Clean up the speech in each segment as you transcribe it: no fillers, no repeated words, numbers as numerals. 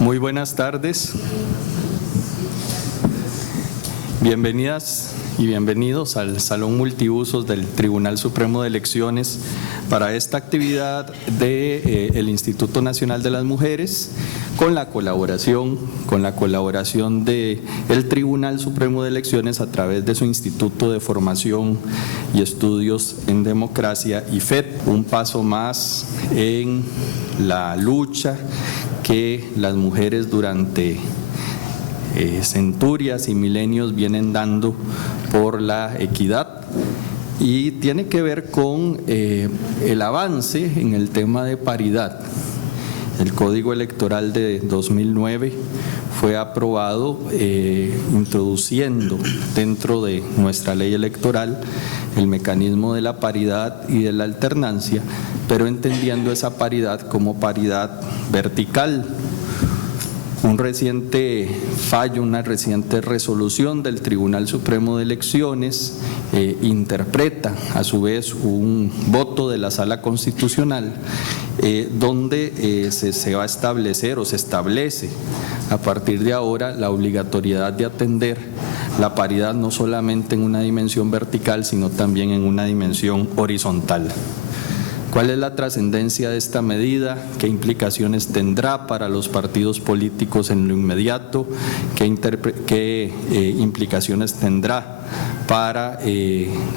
Muy buenas tardes. Bienvenidas y bienvenidos al Salón Multiusos del Tribunal Supremo de Elecciones para esta actividad del Instituto Nacional de las Mujeres con la colaboración del Tribunal Supremo de Elecciones a través de su Instituto de Formación y Estudios en Democracia, IFED. Un paso más en la lucha que las mujeres durante centurias y milenios vienen dando por la equidad, y tiene que ver con el avance en el tema de paridad. El Código Electoral de 2009 fue aprobado introduciendo dentro de nuestra ley electoral el mecanismo de la paridad y de la alternancia, pero entendiendo esa paridad como paridad vertical. Un reciente fallo, una reciente resolución del Tribunal Supremo de Elecciones interpreta a su vez un voto de la Sala Constitucional donde se va a establecer o se establece a partir de ahora la obligatoriedad de atender la paridad no solamente en una dimensión vertical, sino también en una dimensión horizontal. ¿Cuál es la trascendencia de esta medida? ¿Qué implicaciones tendrá para los partidos políticos en lo inmediato? ¿Qué implicaciones tendrá para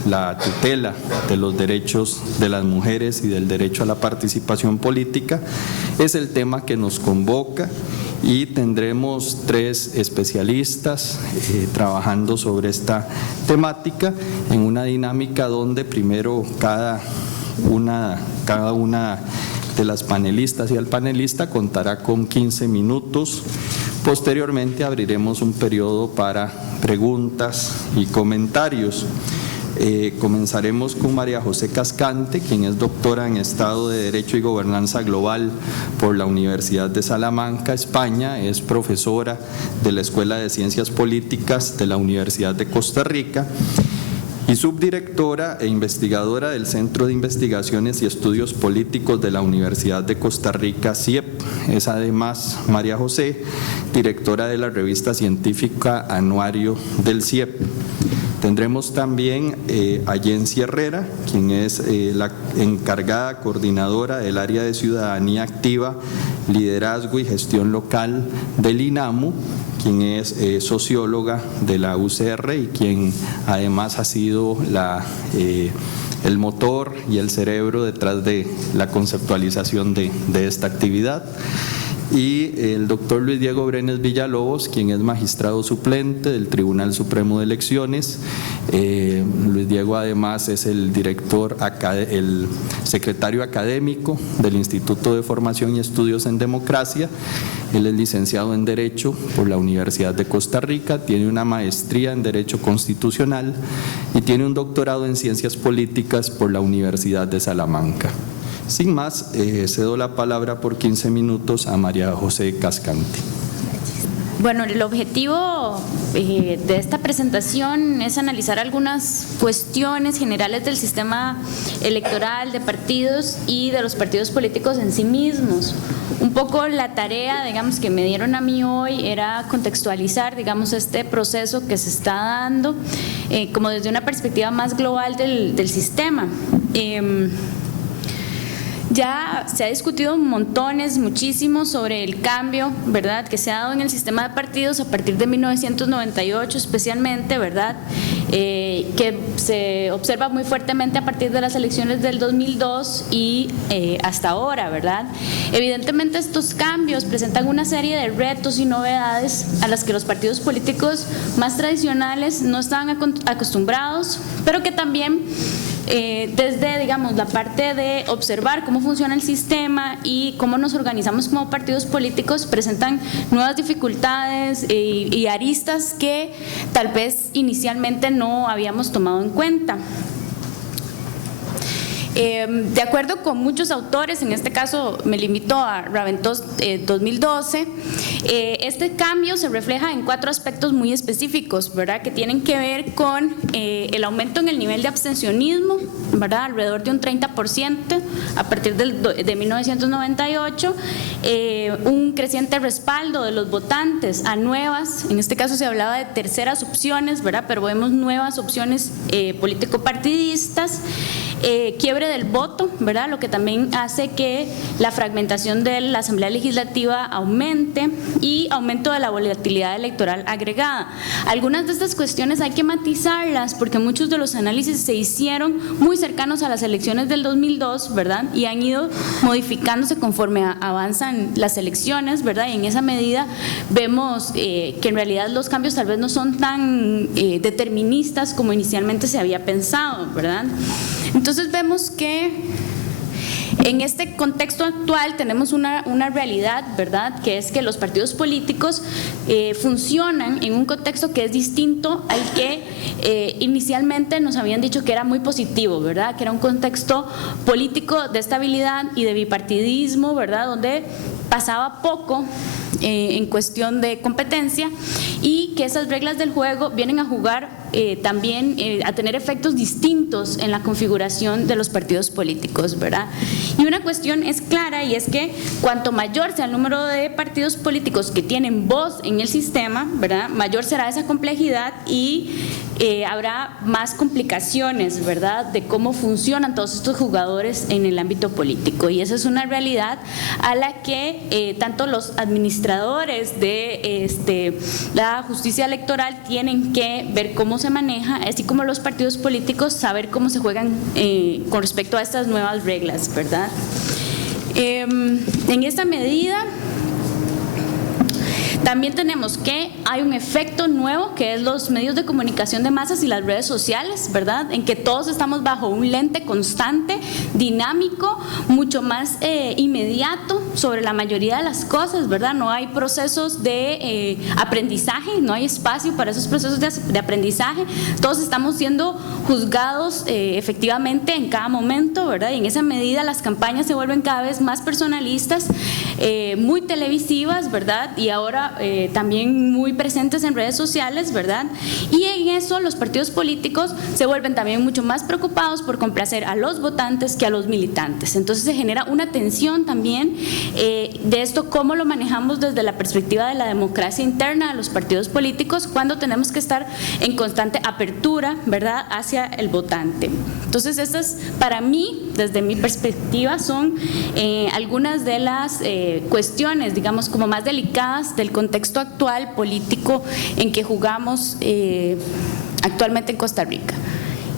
la tutela de los derechos de las mujeres y del derecho a la participación política? Es el tema que nos convoca y tendremos 3 especialistas trabajando sobre esta temática en una dinámica donde primero cada una de las panelistas y el panelista contará con 15 minutos. Posteriormente abriremos un periodo para preguntas y comentarios. Comenzaremos con María José Cascante, quien es doctora en Estado de Derecho y Gobernanza Global por la Universidad de Salamanca, España. Es profesora de la Escuela de Ciencias Políticas de la Universidad de Costa Rica y subdirectora e investigadora del Centro de Investigaciones y Estudios Políticos de la Universidad de Costa Rica, CIEP. Es además María José, directora de la revista científica Anuario del CIEP. Tendremos también a Jensi Herrera, quien es la encargada coordinadora del área de ciudadanía activa, liderazgo y gestión local del INAMU, quien es socióloga de la UCR y quien además ha sido el motor y el cerebro detrás de la conceptualización de esta actividad. Y el doctor Luis Diego Brenes Villalobos, quien es magistrado suplente del Tribunal Supremo de Elecciones. Luis Diego además es el secretario académico del Instituto de Formación y Estudios en Democracia. Él es licenciado en Derecho por la Universidad de Costa Rica, tiene una maestría en Derecho Constitucional y tiene un doctorado en Ciencias Políticas por la Universidad de Salamanca. Sin más, cedo la palabra por 15 minutos a María José Cascante. Bueno, el objetivo de esta presentación es analizar algunas cuestiones generales del sistema electoral, de partidos y de los partidos políticos en sí mismos. Un poco la tarea, digamos, que me dieron a mí hoy era contextualizar, digamos, este proceso que se está dando como desde una perspectiva más global del sistema. Ya se ha discutido muchísimo sobre el cambio, ¿verdad?, que se ha dado en el sistema de partidos a partir de 1998 especialmente, ¿verdad?, que se observa muy fuertemente a partir de las elecciones del 2002 y hasta ahora, ¿verdad? Evidentemente estos cambios presentan una serie de retos y novedades a las que los partidos políticos más tradicionales no estaban acostumbrados, pero que también desde, digamos, la parte de observar cómo funciona el sistema y cómo nos organizamos como partidos políticos presentan nuevas dificultades y aristas que tal vez inicialmente no habíamos tomado en cuenta. De acuerdo con muchos autores, en este caso me limito a Raventós 2012, este cambio se refleja en 4 aspectos muy específicos, ¿verdad?, que tienen que ver con el aumento en el nivel de abstencionismo, ¿verdad?, alrededor de un 30% a partir de 1998, un creciente respaldo de los votantes a nuevas, en este caso se hablaba de terceras opciones, ¿verdad?, pero vemos nuevas opciones político-partidistas, quiebre del voto, ¿verdad?, lo que también hace que la fragmentación de la Asamblea Legislativa aumente, y aumento de la volatilidad electoral agregada. Algunas de estas cuestiones hay que matizarlas porque muchos de los análisis se hicieron muy cercanos a las elecciones del 2002, ¿verdad?, y han ido modificándose conforme avanzan las elecciones, ¿verdad?, y en esa medida vemos que en realidad los cambios tal vez no son tan deterministas como inicialmente se había pensado, ¿verdad? Entonces vemos que en este contexto actual tenemos una realidad, ¿verdad?, que es que los partidos políticos funcionan en un contexto que es distinto al que inicialmente nos habían dicho que era muy positivo, ¿verdad?, que era un contexto político de estabilidad y de bipartidismo, ¿verdad?, donde pasaba poco en cuestión de competencia, y que esas reglas del juego vienen a jugar también a tener efectos distintos en la configuración de los partidos políticos, ¿verdad? Y una cuestión es clara, y es que cuanto mayor sea el número de partidos políticos que tienen voz en el sistema, ¿verdad?, mayor será esa complejidad y habrá más complicaciones, ¿verdad?, de cómo funcionan todos estos jugadores en el ámbito político, y esa es una realidad a la que tanto los administradores de la justicia electoral tienen que ver cómo se maneja, así como los partidos políticos saber cómo se juegan con respecto a estas nuevas reglas, ¿verdad? En esta medida también tenemos que hay un efecto nuevo que es los medios de comunicación de masas y las redes sociales, ¿verdad?, en que todos estamos bajo un lente constante, dinámico, mucho más inmediato sobre la mayoría de las cosas, ¿verdad? No hay procesos de aprendizaje, no hay espacio para esos procesos de aprendizaje, todos estamos siendo juzgados efectivamente en cada momento, ¿verdad? Y en esa medida las campañas se vuelven cada vez más personalistas, muy televisivas, ¿verdad?, y ahora también muy presentes en redes sociales, ¿verdad? Y en eso los partidos políticos se vuelven también mucho más preocupados por complacer a los votantes que a los militantes. Entonces se genera una tensión también de esto, cómo lo manejamos desde la perspectiva de la democracia interna de los partidos políticos cuando tenemos que estar en constante apertura, ¿verdad?, hacia el votante. Entonces estas, para mí, desde mi perspectiva, son algunas de las cuestiones, digamos, como más delicadas del contexto actual político en que jugamos actualmente en Costa Rica.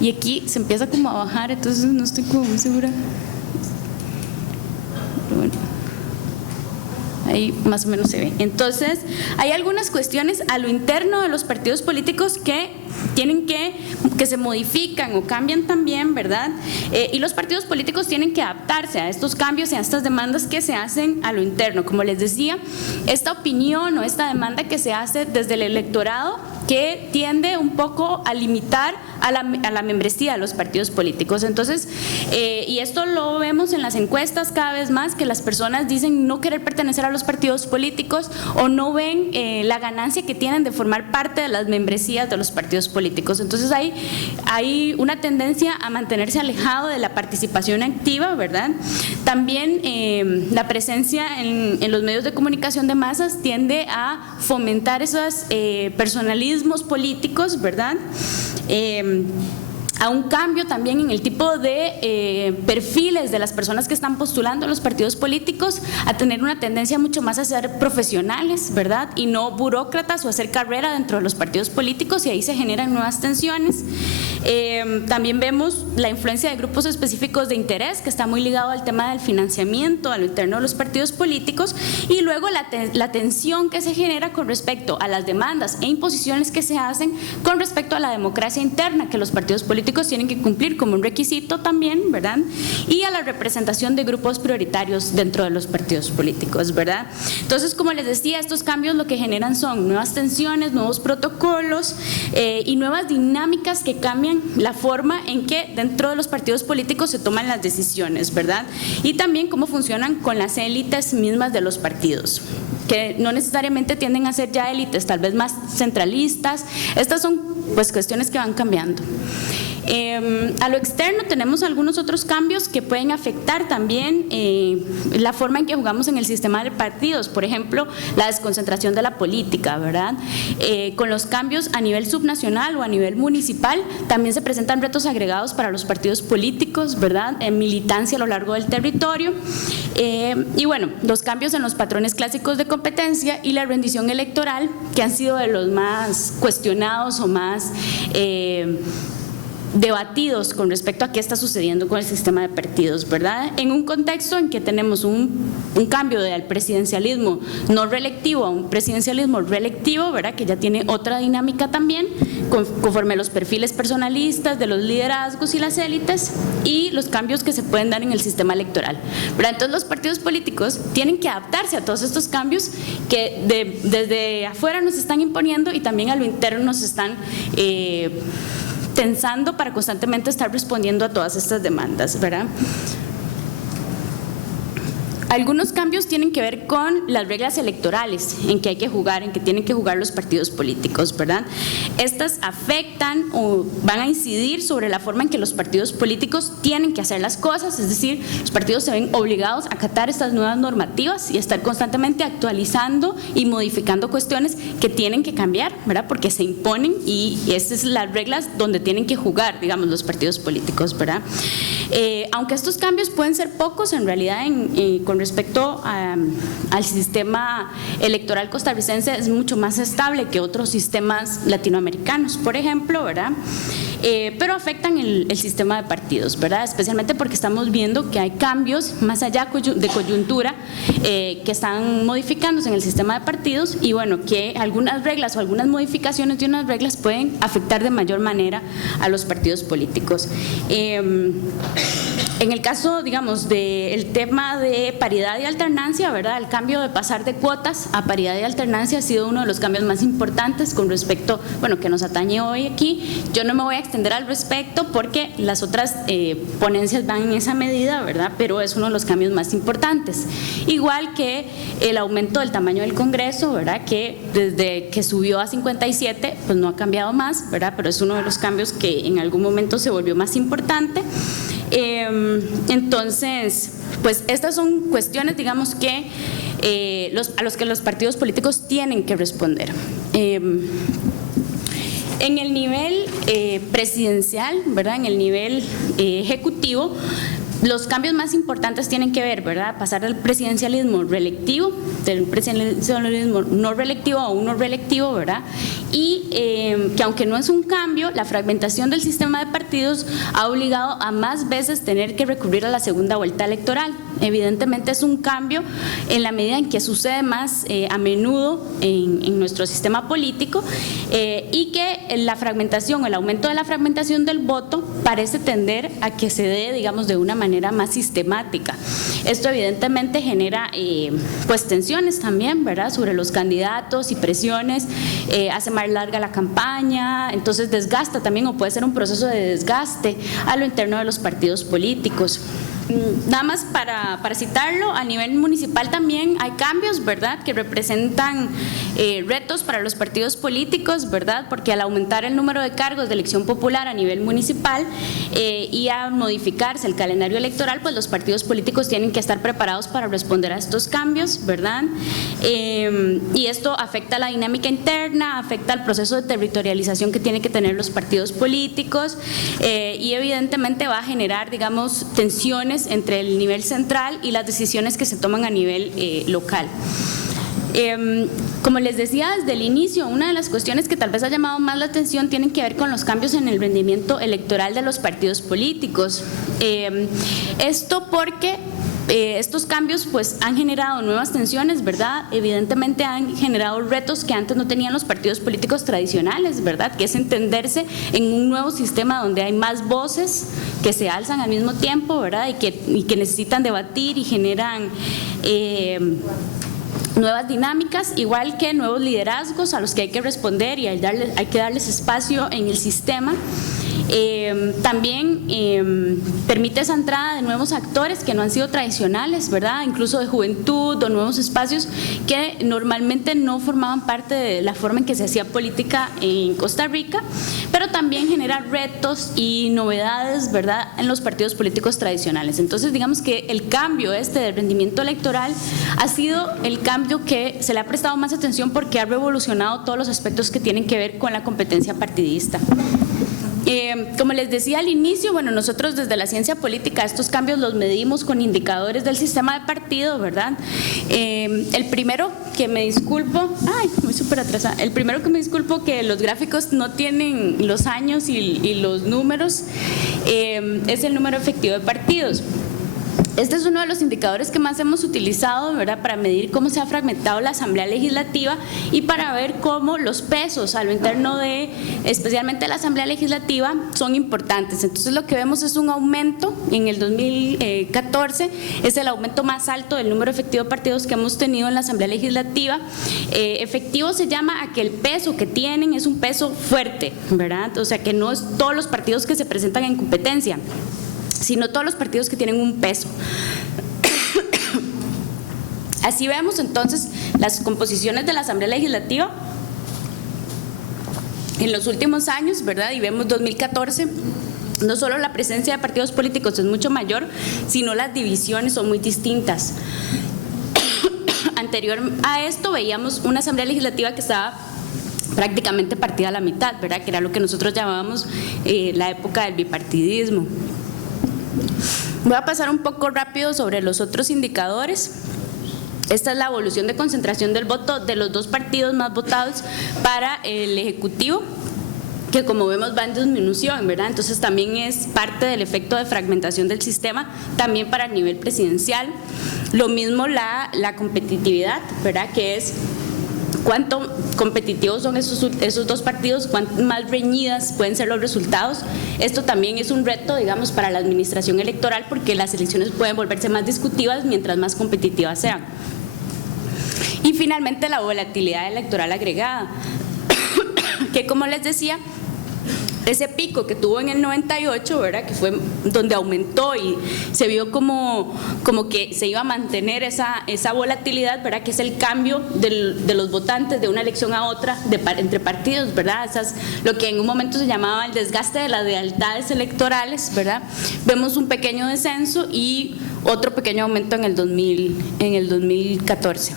Y aquí se empieza como a bajar, entonces no estoy como muy segura. Pero bueno, ahí más o menos se ve. Entonces, hay algunas cuestiones a lo interno de los partidos políticos que tienen que se modifican o cambian también, ¿verdad? Y los partidos políticos tienen que adaptarse a estos cambios y a estas demandas que se hacen a lo interno. Como les decía, esta opinión o esta demanda que se hace desde el electorado que tiende un poco a limitar a la membresía de los partidos políticos. Entonces, y esto lo vemos en las encuestas cada vez más, que las personas dicen no querer pertenecer a los partidos políticos o no ven la ganancia que tienen de formar parte de las membresías de los partidos políticos. Entonces hay una tendencia a mantenerse alejado de la participación activa, ¿verdad? También la presencia en los medios de comunicación de masas tiende a fomentar esos personalismos políticos, ¿verdad? A un cambio también en el tipo de perfiles de las personas que están postulando a los partidos políticos, a tener una tendencia mucho más a ser profesionales, ¿verdad? Y no burócratas o hacer carrera dentro de los partidos políticos, y ahí se generan nuevas tensiones. También vemos la influencia de grupos específicos de interés, que está muy ligado al tema del financiamiento a lo interno de los partidos políticos, y luego la tensión que se genera con respecto a las demandas e imposiciones que se hacen con respecto a la democracia interna que los partidos políticos tienen que cumplir como un requisito también, ¿verdad? Y a la representación de grupos prioritarios dentro de los partidos políticos, ¿verdad? Entonces, como les decía, estos cambios lo que generan son nuevas tensiones, nuevos protocolos y nuevas dinámicas que cambian cambian la forma en que dentro de los partidos políticos se toman las decisiones, ¿verdad? Y también cómo funcionan con las élites mismas de los partidos, que no necesariamente tienden a ser ya élites, tal vez más centralistas. Estas son pues cuestiones que van cambiando. A lo externo tenemos algunos otros cambios que pueden afectar también la forma en que jugamos en el sistema de partidos, por ejemplo, la desconcentración de la política, ¿verdad? Con los cambios a nivel subnacional o a nivel municipal, también se presentan retos agregados para los partidos políticos, ¿verdad? En militancia a lo largo del territorio. Y bueno, los cambios en los patrones clásicos de competencia y la rendición electoral, que han sido de los más cuestionados o más debatidos con respecto a qué está sucediendo con el sistema de partidos, ¿verdad? En un contexto en que tenemos un cambio del presidencialismo no reelectivo a un presidencialismo reelectivo, ¿verdad? Que ya tiene otra dinámica también, conforme a los perfiles personalistas de los liderazgos y las élites y los cambios que se pueden dar en el sistema electoral, ¿verdad? Entonces los partidos políticos tienen que adaptarse a todos estos cambios que desde afuera nos están imponiendo y también a lo interno nos están tensando para constantemente estar respondiendo a todas estas demandas, ¿verdad? Algunos cambios tienen que ver con las reglas electorales en que hay que jugar, en que tienen que jugar los partidos políticos, ¿verdad? Estas afectan o van a incidir sobre la forma en que los partidos políticos tienen que hacer las cosas, es decir, los partidos se ven obligados a acatar estas nuevas normativas y estar constantemente actualizando y modificando cuestiones que tienen que cambiar, ¿verdad? Porque se imponen y esas son las reglas donde tienen que jugar, digamos, los partidos políticos, ¿verdad? Aunque estos cambios pueden ser pocos, en realidad con respecto al sistema electoral costarricense es mucho más estable que otros sistemas latinoamericanos, por ejemplo, ¿verdad? Pero afectan el sistema de partidos, ¿verdad? Especialmente porque estamos viendo que hay cambios más allá de coyuntura que están modificándose en el sistema de partidos y bueno, que algunas reglas o algunas modificaciones de unas reglas pueden afectar de mayor manera a los partidos políticos. En el caso, digamos, del tema de paridad y alternancia, ¿verdad? El cambio de pasar de cuotas a paridad y alternancia ha sido uno de los cambios más importantes con respecto, bueno, que nos atañe hoy aquí. Yo no me voy a extender al respecto porque las otras ponencias van en esa medida, ¿verdad? Pero es uno de los cambios más importantes. Igual que el aumento del tamaño del Congreso, ¿verdad? Que desde que subió a 57, pues no ha cambiado más, ¿verdad? Pero es uno de los cambios que en algún momento se volvió más importante. Entonces, pues estas son cuestiones, digamos, que a los que los partidos políticos tienen que responder. En el nivel presidencial, ¿verdad? En el nivel ejecutivo, los cambios más importantes tienen que ver, ¿verdad? Pasar del presidencialismo reelectivo, del presidencialismo no reelectivo a uno reelectivo, ¿verdad? Y que aunque no es un cambio, la fragmentación del sistema de partidos ha obligado a más veces tener que recurrir a la segunda vuelta electoral. Evidentemente es un cambio en la medida en que sucede más a menudo en nuestro sistema político y que la fragmentación, el aumento de la fragmentación del voto parece tender a que se dé, digamos, de una manera más sistemática. Esto evidentemente genera pues tensiones también, ¿verdad? Sobre los candidatos y presiones, hace más larga la campaña, entonces desgasta también o puede ser un proceso de desgaste a lo interno de los partidos políticos. Nada más para citarlo, a nivel municipal también hay cambios, ¿verdad?, que representan retos para los partidos políticos, ¿verdad?, porque al aumentar el número de cargos de elección popular a nivel municipal y a modificarse el calendario electoral, pues los partidos políticos tienen que estar preparados para responder a estos cambios, ¿verdad? Y esto afecta la dinámica interna, afecta el proceso de territorialización que tienen que tener los partidos políticos y evidentemente va a generar, digamos, tensiones entre el nivel central y las decisiones que se toman a nivel local. Como les decía desde el inicio, una de las cuestiones que tal vez ha llamado más la atención tienen que ver con los cambios en el rendimiento electoral de los partidos políticos. Esto porque estos cambios pues han generado nuevas tensiones, ¿verdad? Evidentemente han generado retos que antes no tenían los partidos políticos tradicionales, ¿verdad? Que es entenderse en un nuevo sistema donde hay más voces que se alzan al mismo tiempo, ¿verdad? Y que necesitan debatir y generan nuevas dinámicas, igual que nuevos liderazgos a los que hay que responder y hay que darles espacio en el sistema. También permite esa entrada de nuevos actores que no han sido tradicionales, ¿verdad? Incluso de juventud o nuevos espacios que normalmente no formaban parte de la forma en que se hacía política en Costa Rica, pero también genera retos y novedades, ¿verdad?, en los partidos políticos tradicionales. Entonces, digamos que el cambio del rendimiento electoral ha sido el cambio que se le ha prestado más atención porque ha revolucionado todos los aspectos que tienen que ver con la competencia partidista. Como les decía al inicio, bueno, nosotros desde la ciencia política estos cambios los medimos con indicadores del sistema de partido, ¿verdad? El primero que me disculpo, voy súper atrasada, el primero que me disculpo que los gráficos no tienen los años y los números, es el número efectivo de partidos. Este es uno de los indicadores que más hemos utilizado, ¿verdad?, para medir cómo se ha fragmentado la Asamblea Legislativa y para ver cómo los pesos a lo interno de, especialmente la Asamblea Legislativa, son importantes. Entonces lo que vemos es un aumento en el 2014, es el aumento más alto del número efectivo de partidos que hemos tenido en la Asamblea Legislativa. Efectivo se llama a que el peso que tienen es un peso fuerte, ¿verdad? O sea que no es todos los partidos que se presentan en competencia, sino todos los partidos que tienen un peso. Así vemos entonces las composiciones de la Asamblea Legislativa en los últimos años, ¿verdad? Y vemos 2014, no solo la presencia de partidos políticos es mucho mayor, sino las divisiones son muy distintas. Anterior a esto veíamos una Asamblea Legislativa que estaba prácticamente partida a la mitad, ¿verdad?, que era lo que nosotros llamábamos la época del bipartidismo. Voy a pasar un poco rápido sobre los otros indicadores. Esta es la evolución de concentración del voto de los dos partidos más votados para el Ejecutivo, que como vemos va en disminución, ¿verdad? Entonces también es parte del efecto de fragmentación del sistema, también para el nivel presidencial. Lo mismo la competitividad, ¿verdad?, que es cuánto competitivos son esos dos partidos, cuánto más reñidas pueden ser los resultados. Esto también es un reto, digamos, para la administración electoral, porque las elecciones pueden volverse más discutidas mientras más competitivas sean. Y finalmente la volatilidad electoral agregada, que como les decía, ese pico que tuvo en el 98, ¿verdad?, que fue donde aumentó y se vio como que se iba a mantener esa volatilidad, ¿verdad?, que es el cambio de los votantes de una elección a otra entre partidos, ¿verdad?, lo que en un momento se llamaba el desgaste de las lealtades electorales, ¿verdad? Vemos un pequeño descenso y otro pequeño aumento en el 2014.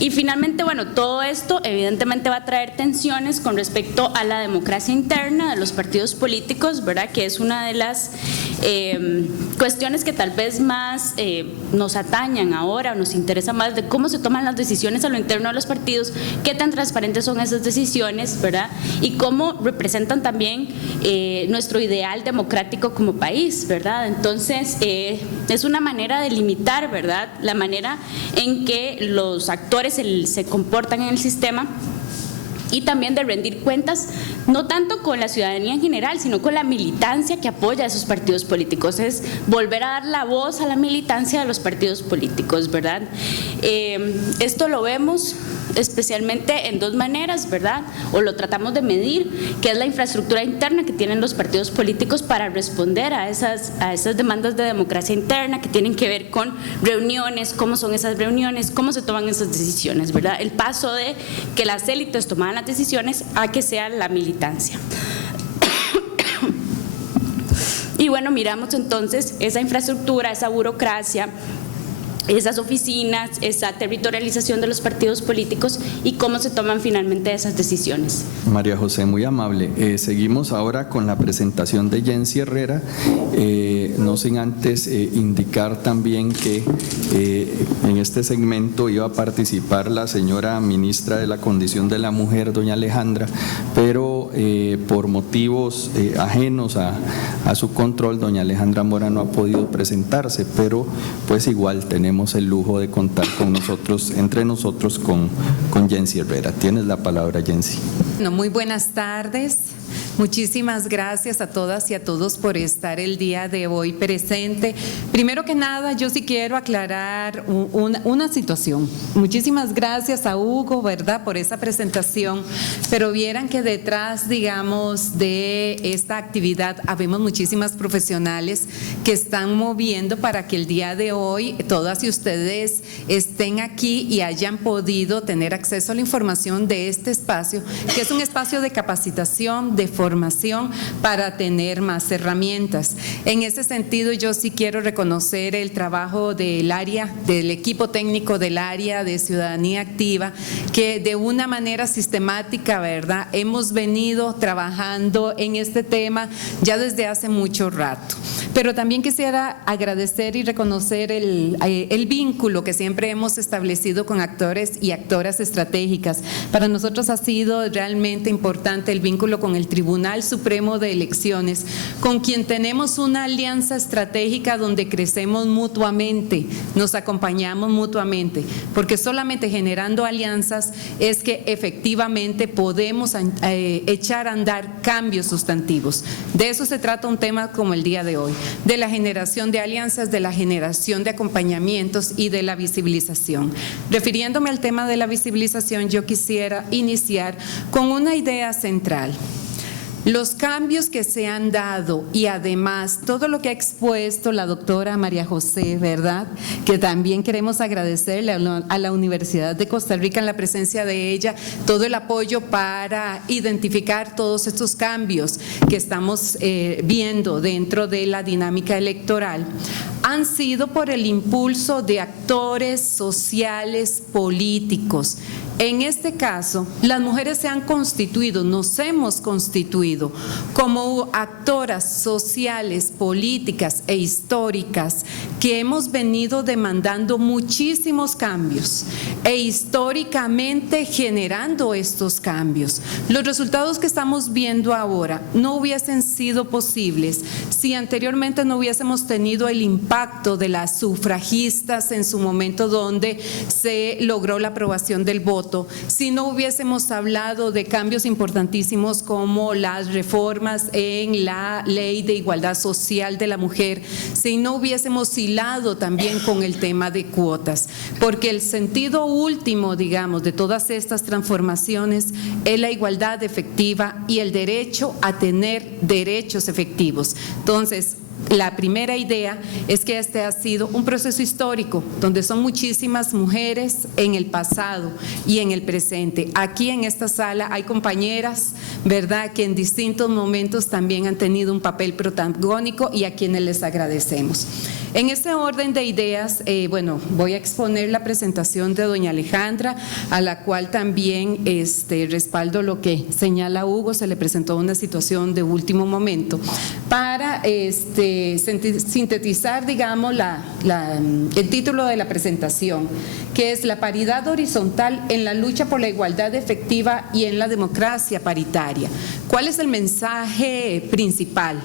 Y finalmente, bueno, todo esto evidentemente va a traer tensiones con respecto a la democracia interna de los partidos políticos, ¿verdad?, que es una de las cuestiones que tal vez más nos atañan ahora, nos interesa más, de cómo se toman las decisiones a lo interno de los partidos, qué tan transparentes son esas decisiones, ¿verdad?, y cómo representan también nuestro ideal democrático como país, ¿verdad? Entonces, es una manera de limitar, ¿verdad?, la manera en que los actores se comportan en el sistema, y también de rendir cuentas no tanto con la ciudadanía en general, sino con la militancia que apoya a esos partidos políticos. Es volver a dar la voz a la militancia de los partidos políticos, ¿verdad? Esto lo vemos especialmente en dos maneras, ¿verdad? O lo tratamos de medir, que es la infraestructura interna que tienen los partidos políticos para responder a esas demandas de democracia interna que tienen que ver con reuniones, cómo son esas reuniones, cómo se toman esas decisiones, ¿verdad? El paso de que las élites tomaran las decisiones a que sea la militancia. Y bueno, miramos entonces esa infraestructura, esa burocracia, esas oficinas, esa territorialización de los partidos políticos y cómo se toman finalmente esas decisiones. María José, muy amable. Seguimos ahora con la presentación de Jensi Herrera, no sin antes indicar también que en este segmento iba a participar la señora ministra de la Condición de la Mujer, doña Alejandra, pero por motivos ajenos a su control, doña Alejandra Mora no ha podido presentarse, pero pues igual tenemos el lujo de contar con nosotros, entre nosotros, con Jensi Herrera. Tienes la palabra, Jensi. Bueno, muy buenas tardes. Muchísimas gracias a todas y a todos por estar el día de hoy presente. Primero que nada, yo sí quiero aclarar una situación. Muchísimas gracias a Hugo, ¿verdad?, por esa presentación, pero vieran que detrás, digamos, de esta actividad habemos muchísimas profesionales que están moviendo para que el día de hoy todas y ustedes estén aquí y hayan podido tener acceso a la información de este espacio, que es un espacio de capacitación, de formación para tener más herramientas. En ese sentido, yo sí quiero reconocer el trabajo del área, del equipo técnico del área de ciudadanía activa, que de una manera sistemática, ¿verdad?, hemos venido trabajando en este tema ya desde hace mucho rato. Pero también quisiera agradecer y reconocer el vínculo que siempre hemos establecido con actores y actoras estratégicas. Para nosotros ha sido realmente importante el vínculo con el Tribunal Supremo de Elecciones, con quien tenemos una alianza estratégica donde crecemos mutuamente, nos acompañamos mutuamente, porque solamente generando alianzas es que efectivamente podemos echar a andar cambios sustantivos. De eso se trata un tema como el día de hoy, de la generación de alianzas, de la generación de acompañamientos y de la visibilización. Refiriéndome al tema de la visibilización, yo quisiera iniciar con una idea central. Los cambios que se han dado y además todo lo que ha expuesto la doctora María José, ¿verdad?, que también queremos agradecerle a la Universidad de Costa Rica en la presencia de ella, todo el apoyo para identificar todos estos cambios que estamos viendo dentro de la dinámica electoral, han sido por el impulso de actores sociales, políticos. En este caso, las mujeres se han constituido, nos hemos constituido como actoras sociales, políticas e históricas que hemos venido demandando muchísimos cambios e históricamente generando estos cambios. Los resultados que estamos viendo ahora no hubiesen sido posibles si anteriormente no hubiésemos tenido el impacto de las sufragistas en su momento donde se logró la aprobación del voto, si no hubiésemos hablado de cambios importantísimos como las reformas en la Ley de Igualdad Social de la Mujer, si no hubiésemos hilado también con el tema de cuotas, porque el sentido último, digamos, de todas estas transformaciones es la igualdad efectiva y el derecho a tener derechos efectivos. Entonces, la primera idea es que este ha sido un proceso histórico donde son muchísimas mujeres en el pasado y en el presente. Aquí en esta sala hay compañeras, ¿verdad?, que en distintos momentos también han tenido un papel protagónico y a quienes les agradecemos. En ese orden de ideas, bueno, voy a exponer la presentación de doña Alejandra, a la cual también respaldo lo que señala Hugo. Se le presentó una situación de último momento para sintetizar, digamos, el título de la presentación, que es la paridad horizontal en la lucha por la igualdad efectiva y en la democracia paritaria. ¿Cuál es el mensaje principal?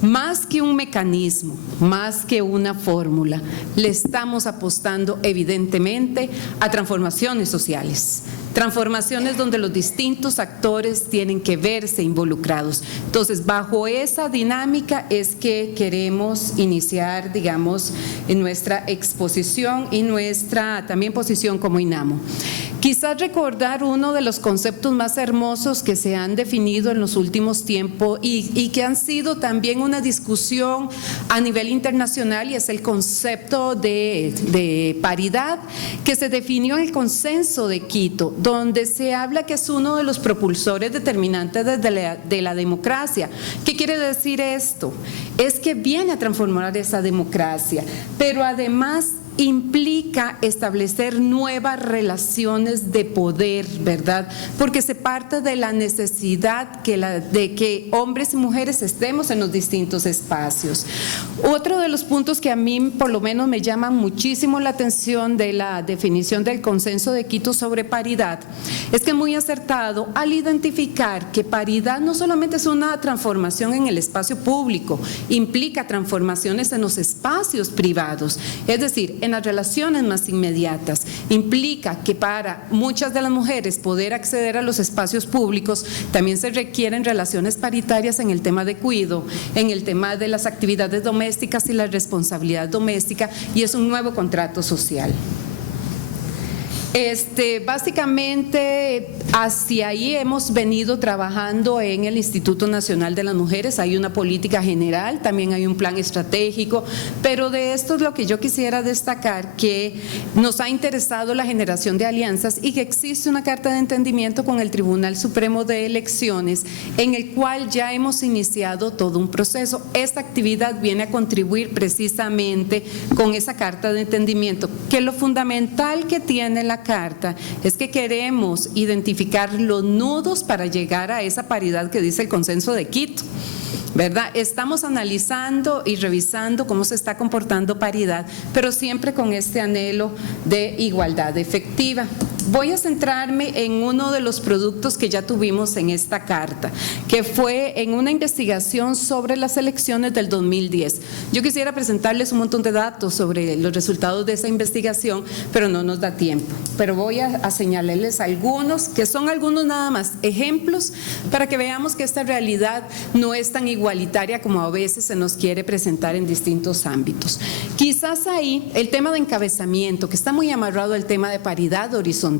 Más que un mecanismo, más que una fórmula, le estamos apostando evidentemente a transformaciones sociales, transformaciones donde los distintos actores tienen que verse involucrados. Entonces, bajo esa dinámica es que queremos iniciar, digamos, en nuestra exposición y nuestra también posición como INAMO. Quizás recordar uno de los conceptos más hermosos que se han definido en los últimos tiempos y que han sido también una discusión a nivel internacional, y es el concepto de paridad que se definió en el Consenso de Quito, donde se habla que es uno de los propulsores determinantes de la democracia. ¿Qué quiere decir esto? Es que viene a transformar esa democracia, pero además implica establecer nuevas relaciones de poder, ¿verdad? Porque se parte de la necesidad de que hombres y mujeres estemos en los distintos espacios. Otro de los puntos que a mí por lo menos me llama muchísimo la atención de la definición del Consenso de Quito sobre paridad es que es muy acertado al identificar que paridad no solamente es una transformación en el espacio público, implica transformaciones en los espacios privados, es decir, en las relaciones más inmediatas. Implica que para muchas de las mujeres poder acceder a los espacios públicos también se requieren relaciones paritarias en el tema de cuidado, en el tema de las actividades domésticas y la responsabilidad doméstica, y es un nuevo contrato social. Básicamente hacia ahí hemos venido trabajando en el Instituto Nacional de las Mujeres. Hay una política general, también hay un plan estratégico, pero de esto es lo que yo quisiera destacar, que nos ha interesado la generación de alianzas y que existe una carta de entendimiento con el Tribunal Supremo de Elecciones, en el cual ya hemos iniciado todo un proceso. Esta actividad viene a contribuir precisamente con esa carta de entendimiento, que lo fundamental que tiene la carta es que queremos identificar los nudos para llegar a esa paridad que dice el Consenso de Quito, ¿verdad? Estamos analizando y revisando cómo se está comportando paridad, pero siempre con este anhelo de igualdad efectiva. Voy a centrarme en uno de los productos que ya tuvimos en esta carta, que fue en una investigación sobre las elecciones del 2010. Yo quisiera presentarles un montón de datos sobre los resultados de esa investigación, pero no nos da tiempo. Pero voy a señalarles algunos, que son algunos nada más ejemplos, para que veamos que esta realidad no es tan igualitaria como a veces se nos quiere presentar en distintos ámbitos. Quizás ahí el tema de encabezamiento, que está muy amarrado al tema de paridad horizontal.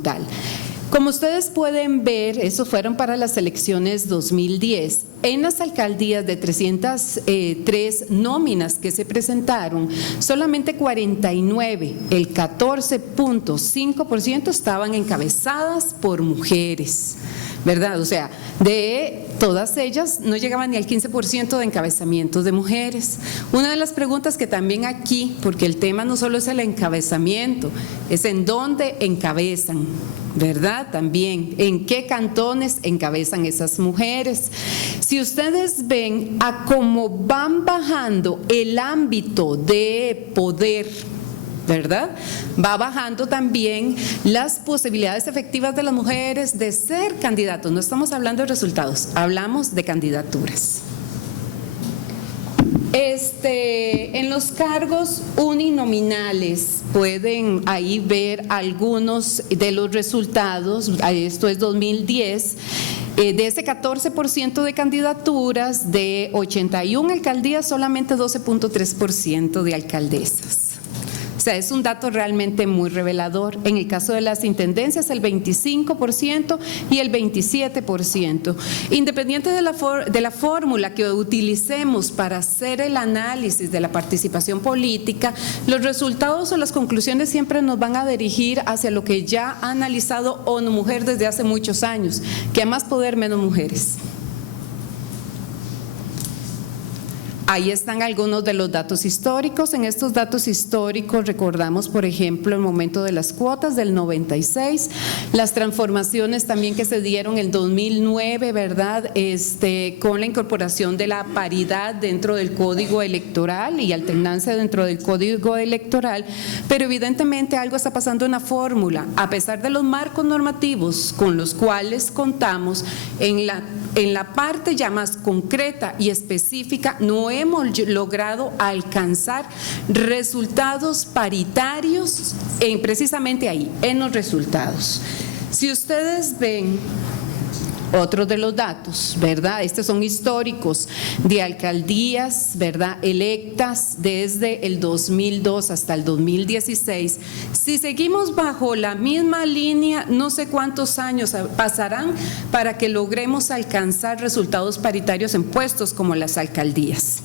Como ustedes pueden ver, eso fueron para las elecciones 2010. En las alcaldías de 303 nóminas que se presentaron, solamente 49, el 14.5% estaban encabezadas por mujeres, ¿verdad? O sea, de todas ellas no llegaban ni al 15% de encabezamientos de mujeres. Una de las preguntas que también aquí, porque el tema no solo es el encabezamiento, es en dónde encabezan, ¿verdad? También, ¿en qué cantones encabezan esas mujeres? Si ustedes ven a cómo van bajando el ámbito de poder, ¿verdad? Va bajando también las posibilidades efectivas de las mujeres de ser candidatos. No estamos hablando de resultados, hablamos de candidaturas. En los cargos uninominales pueden ahí ver algunos de los resultados. Esto es 2010. De ese 14% de candidaturas, de 81 alcaldías, solamente 12.3% de alcaldesas. O sea, es un dato realmente muy revelador. En el caso de las intendencias, el 25% y el 27%. Independiente de la fórmula que utilicemos para hacer el análisis de la participación política, los resultados o las conclusiones siempre nos van a dirigir hacia lo que ya ha analizado ONU Mujer desde hace muchos años, que a más poder, menos mujeres. Ahí están algunos de los datos históricos. En estos datos históricos recordamos, por ejemplo, el momento de las cuotas del 96, las transformaciones también que se dieron en 2009, ¿verdad? Con la incorporación de la paridad dentro del Código Electoral y alternancia dentro del Código Electoral, pero evidentemente algo está pasando en la fórmula. A pesar de los marcos normativos con los cuales contamos, en la parte ya más concreta y específica no hemos logrado alcanzar resultados paritarios precisamente ahí, en los resultados. Si ustedes ven otros de los datos, ¿verdad? Estos son históricos de alcaldías, ¿verdad? Electas desde el 2002 hasta el 2016. Si seguimos bajo la misma línea, no sé cuántos años pasarán para que logremos alcanzar resultados paritarios en puestos como las alcaldías.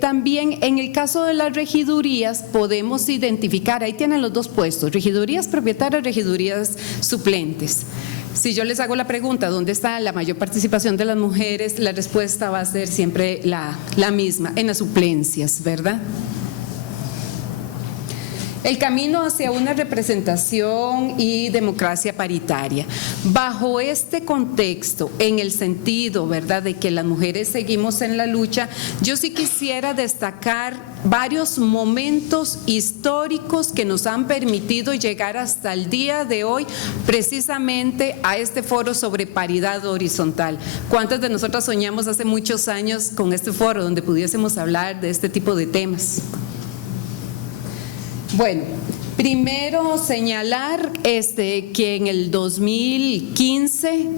También en el caso de las regidurías podemos identificar, ahí tienen los dos puestos, regidurías propietarias, regidurías suplentes. Si yo les hago la pregunta, ¿dónde está la mayor participación de las mujeres? La respuesta va a ser siempre la misma, en las suplencias, ¿verdad? El camino hacia una representación y democracia paritaria. Bajo este contexto, en el sentido, ¿verdad?, de que las mujeres seguimos en la lucha, yo sí quisiera destacar varios momentos históricos que nos han permitido llegar hasta el día de hoy, precisamente a este foro sobre paridad horizontal. ¿Cuántas de nosotras soñamos hace muchos años con este foro donde pudiésemos hablar de este tipo de temas? Bueno, primero señalar que en el 2015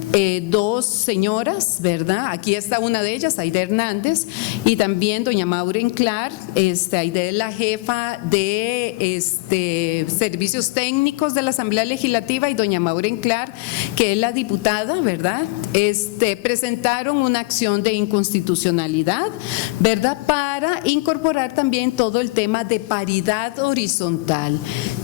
dos señoras, ¿verdad? Aquí está una de ellas, Aide Hernández, y también doña Maureen Clark. Aide es la jefa de servicios técnicos de la Asamblea Legislativa, y doña Maureen Clark, que es la diputada, ¿verdad? Presentaron una acción de inconstitucionalidad, ¿verdad? Para incorporar también todo el tema de paridad horizontal.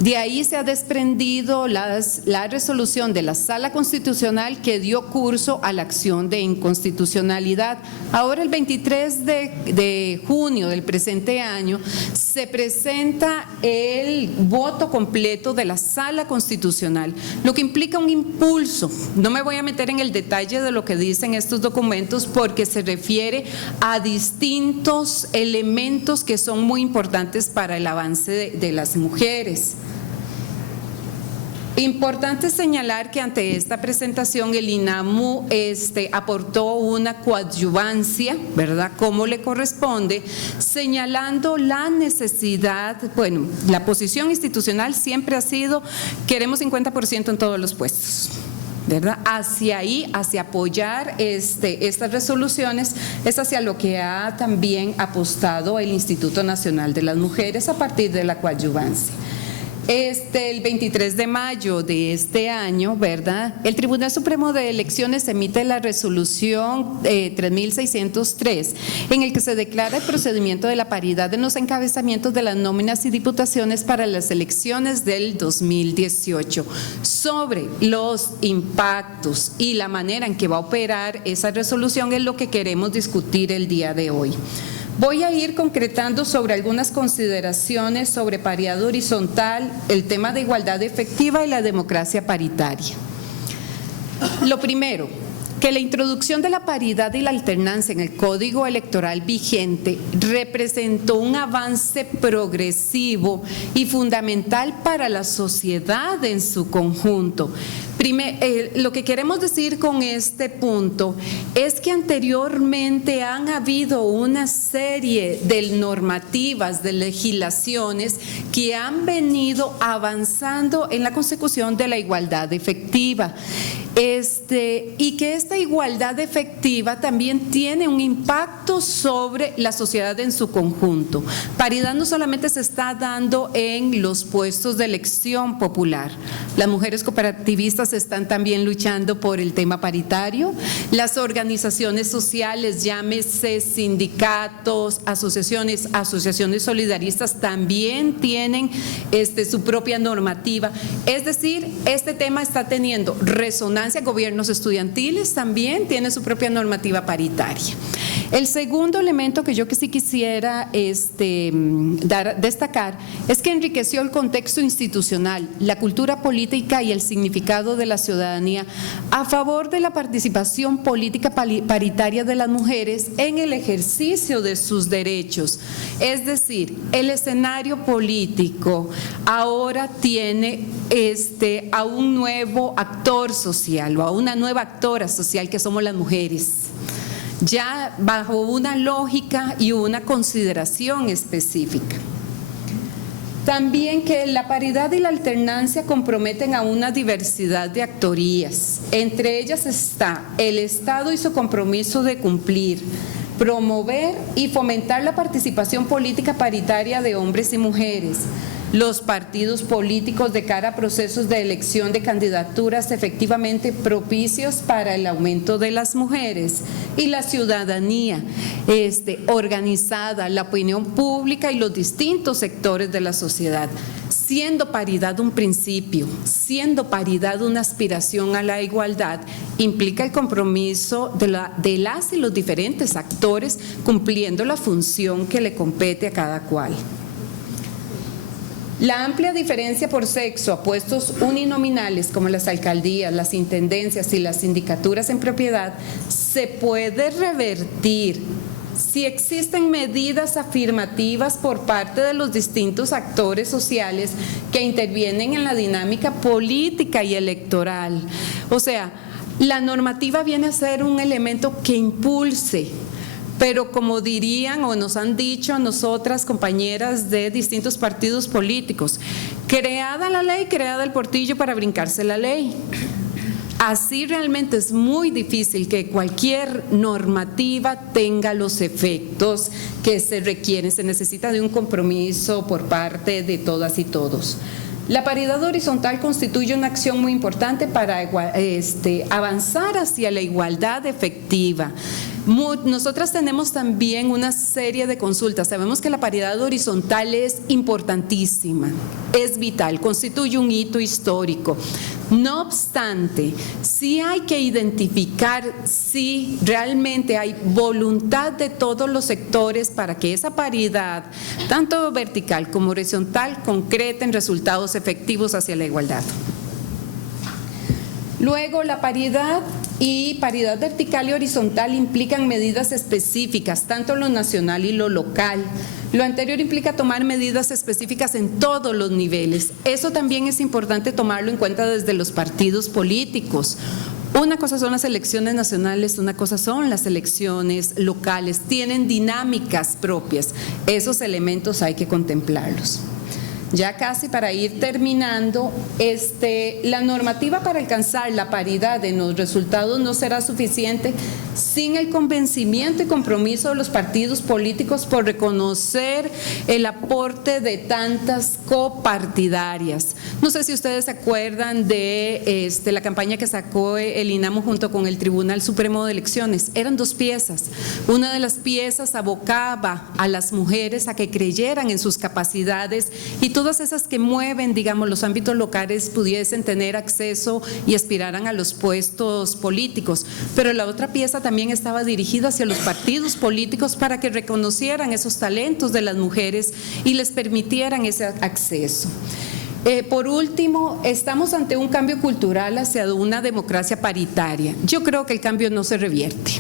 De ahí se ha desprendido la resolución de la Sala Constitucional que dio curso a la acción de inconstitucionalidad. Ahora, el 23 de junio del presente año, se presenta el voto completo de la Sala Constitucional, lo que implica un impulso. No me voy a meter en el detalle de lo que dicen estos documentos porque se refiere a distintos elementos que son muy importantes para el avance de las mujeres. Importante señalar que ante esta presentación el INAMU aportó una coadyuvancia, ¿verdad?, como le corresponde, señalando la necesidad, bueno, la posición institucional siempre ha sido: queremos 50% en todos los puestos, ¿verdad? Hacia ahí, hacia apoyar estas resoluciones, es hacia lo que ha también apostado el Instituto Nacional de las Mujeres a partir de la coadyuvancia. El 23 de mayo de este año, ¿verdad?, el Tribunal Supremo de Elecciones emite la resolución 3603, en el que se declara el procedimiento de la paridad en los encabezamientos de las nóminas y diputaciones para las elecciones del 2018. Sobre los impactos y la manera en que va a operar esa resolución es lo que queremos discutir el día de hoy. Voy a ir concretando sobre algunas consideraciones sobre paridad horizontal, el tema de igualdad efectiva y la democracia paritaria. Lo primero, que la introducción de la paridad y la alternancia en el Código Electoral vigente representó un avance progresivo y fundamental para la sociedad en su conjunto. Lo que queremos decir con este punto es que anteriormente han habido una serie de normativas, de legislaciones que han venido avanzando en la consecución de la igualdad efectiva. Y que esta igualdad efectiva también tiene un impacto sobre la sociedad en su conjunto. Paridad no solamente se está dando en los puestos de elección popular. Las mujeres cooperativistas están también luchando por el tema paritario. Las organizaciones sociales, llámese sindicatos, asociaciones solidaristas, también tienen su propia normativa. Es decir, este tema está teniendo resonancia. Gobiernos estudiantiles también tienen su propia normativa paritaria. El segundo elemento que yo sí quisiera destacar es que enriqueció el contexto institucional, la cultura política y el significado de la ciudadanía a favor de la participación política paritaria de las mujeres en el ejercicio de sus derechos. Es decir, el escenario político ahora tiene a un nuevo actor social o a una nueva actora social que somos las mujeres, ya bajo una lógica y una consideración específica. También que la paridad y la alternancia comprometen a una diversidad de actorías. Entre ellas está el Estado y su compromiso de cumplir, promover y fomentar la participación política paritaria de hombres y mujeres, los partidos políticos de cara a procesos de elección de candidaturas efectivamente propicios para el aumento de las mujeres, y la ciudadanía organizada, la opinión pública y los distintos sectores de la sociedad. Siendo paridad un principio, siendo paridad una aspiración a la igualdad, implica el compromiso de las y los diferentes actores cumpliendo la función que le compete a cada cual. La amplia diferencia por sexo a puestos uninominales como las alcaldías, las intendencias y las sindicaturas en propiedad se puede revertir si existen medidas afirmativas por parte de los distintos actores sociales que intervienen en la dinámica política y electoral. O sea, la normativa viene a ser un elemento que impulse, pero como dirían o nos han dicho a nosotras, compañeras de distintos partidos políticos, creada la ley, creada el portillo para brincarse la ley. Así realmente es muy difícil que cualquier normativa tenga los efectos que se requieren. Se necesita de un compromiso por parte de todas y todos. La paridad horizontal constituye una acción muy importante para avanzar hacia la igualdad efectiva. Nosotras tenemos también una serie de consultas. Sabemos que la paridad horizontal es importantísima, es vital, constituye un hito histórico. No obstante, sí hay que identificar si realmente hay voluntad de todos los sectores para que esa paridad, tanto vertical como horizontal, concreten resultados efectivos hacia la igualdad. Luego, la paridad y paridad vertical y horizontal implican medidas específicas, tanto lo nacional y lo local. Lo anterior implica tomar medidas específicas en todos los niveles. Eso también es importante tomarlo en cuenta desde los partidos políticos. Una cosa son las elecciones nacionales, una cosa son las elecciones locales. Tienen dinámicas propias. Esos elementos hay que contemplarlos. Ya casi para ir terminando, la normativa para alcanzar la paridad en los resultados no será suficiente sin el convencimiento y compromiso de los partidos políticos por reconocer el aporte de tantas copartidarias. No sé si ustedes se acuerdan de la campaña que sacó el INAMO junto con el Tribunal Supremo de Elecciones. Eran dos piezas. Una de las piezas abocaba a las mujeres a que creyeran en sus capacidades y todas esas que mueven, digamos, los ámbitos locales pudiesen tener acceso y aspiraran a los puestos políticos. Pero la otra pieza también estaba dirigida hacia los partidos políticos para que reconocieran esos talentos de las mujeres y les permitieran ese acceso. Por último, estamos ante un cambio cultural hacia una democracia paritaria. Yo creo que el cambio no se revierte.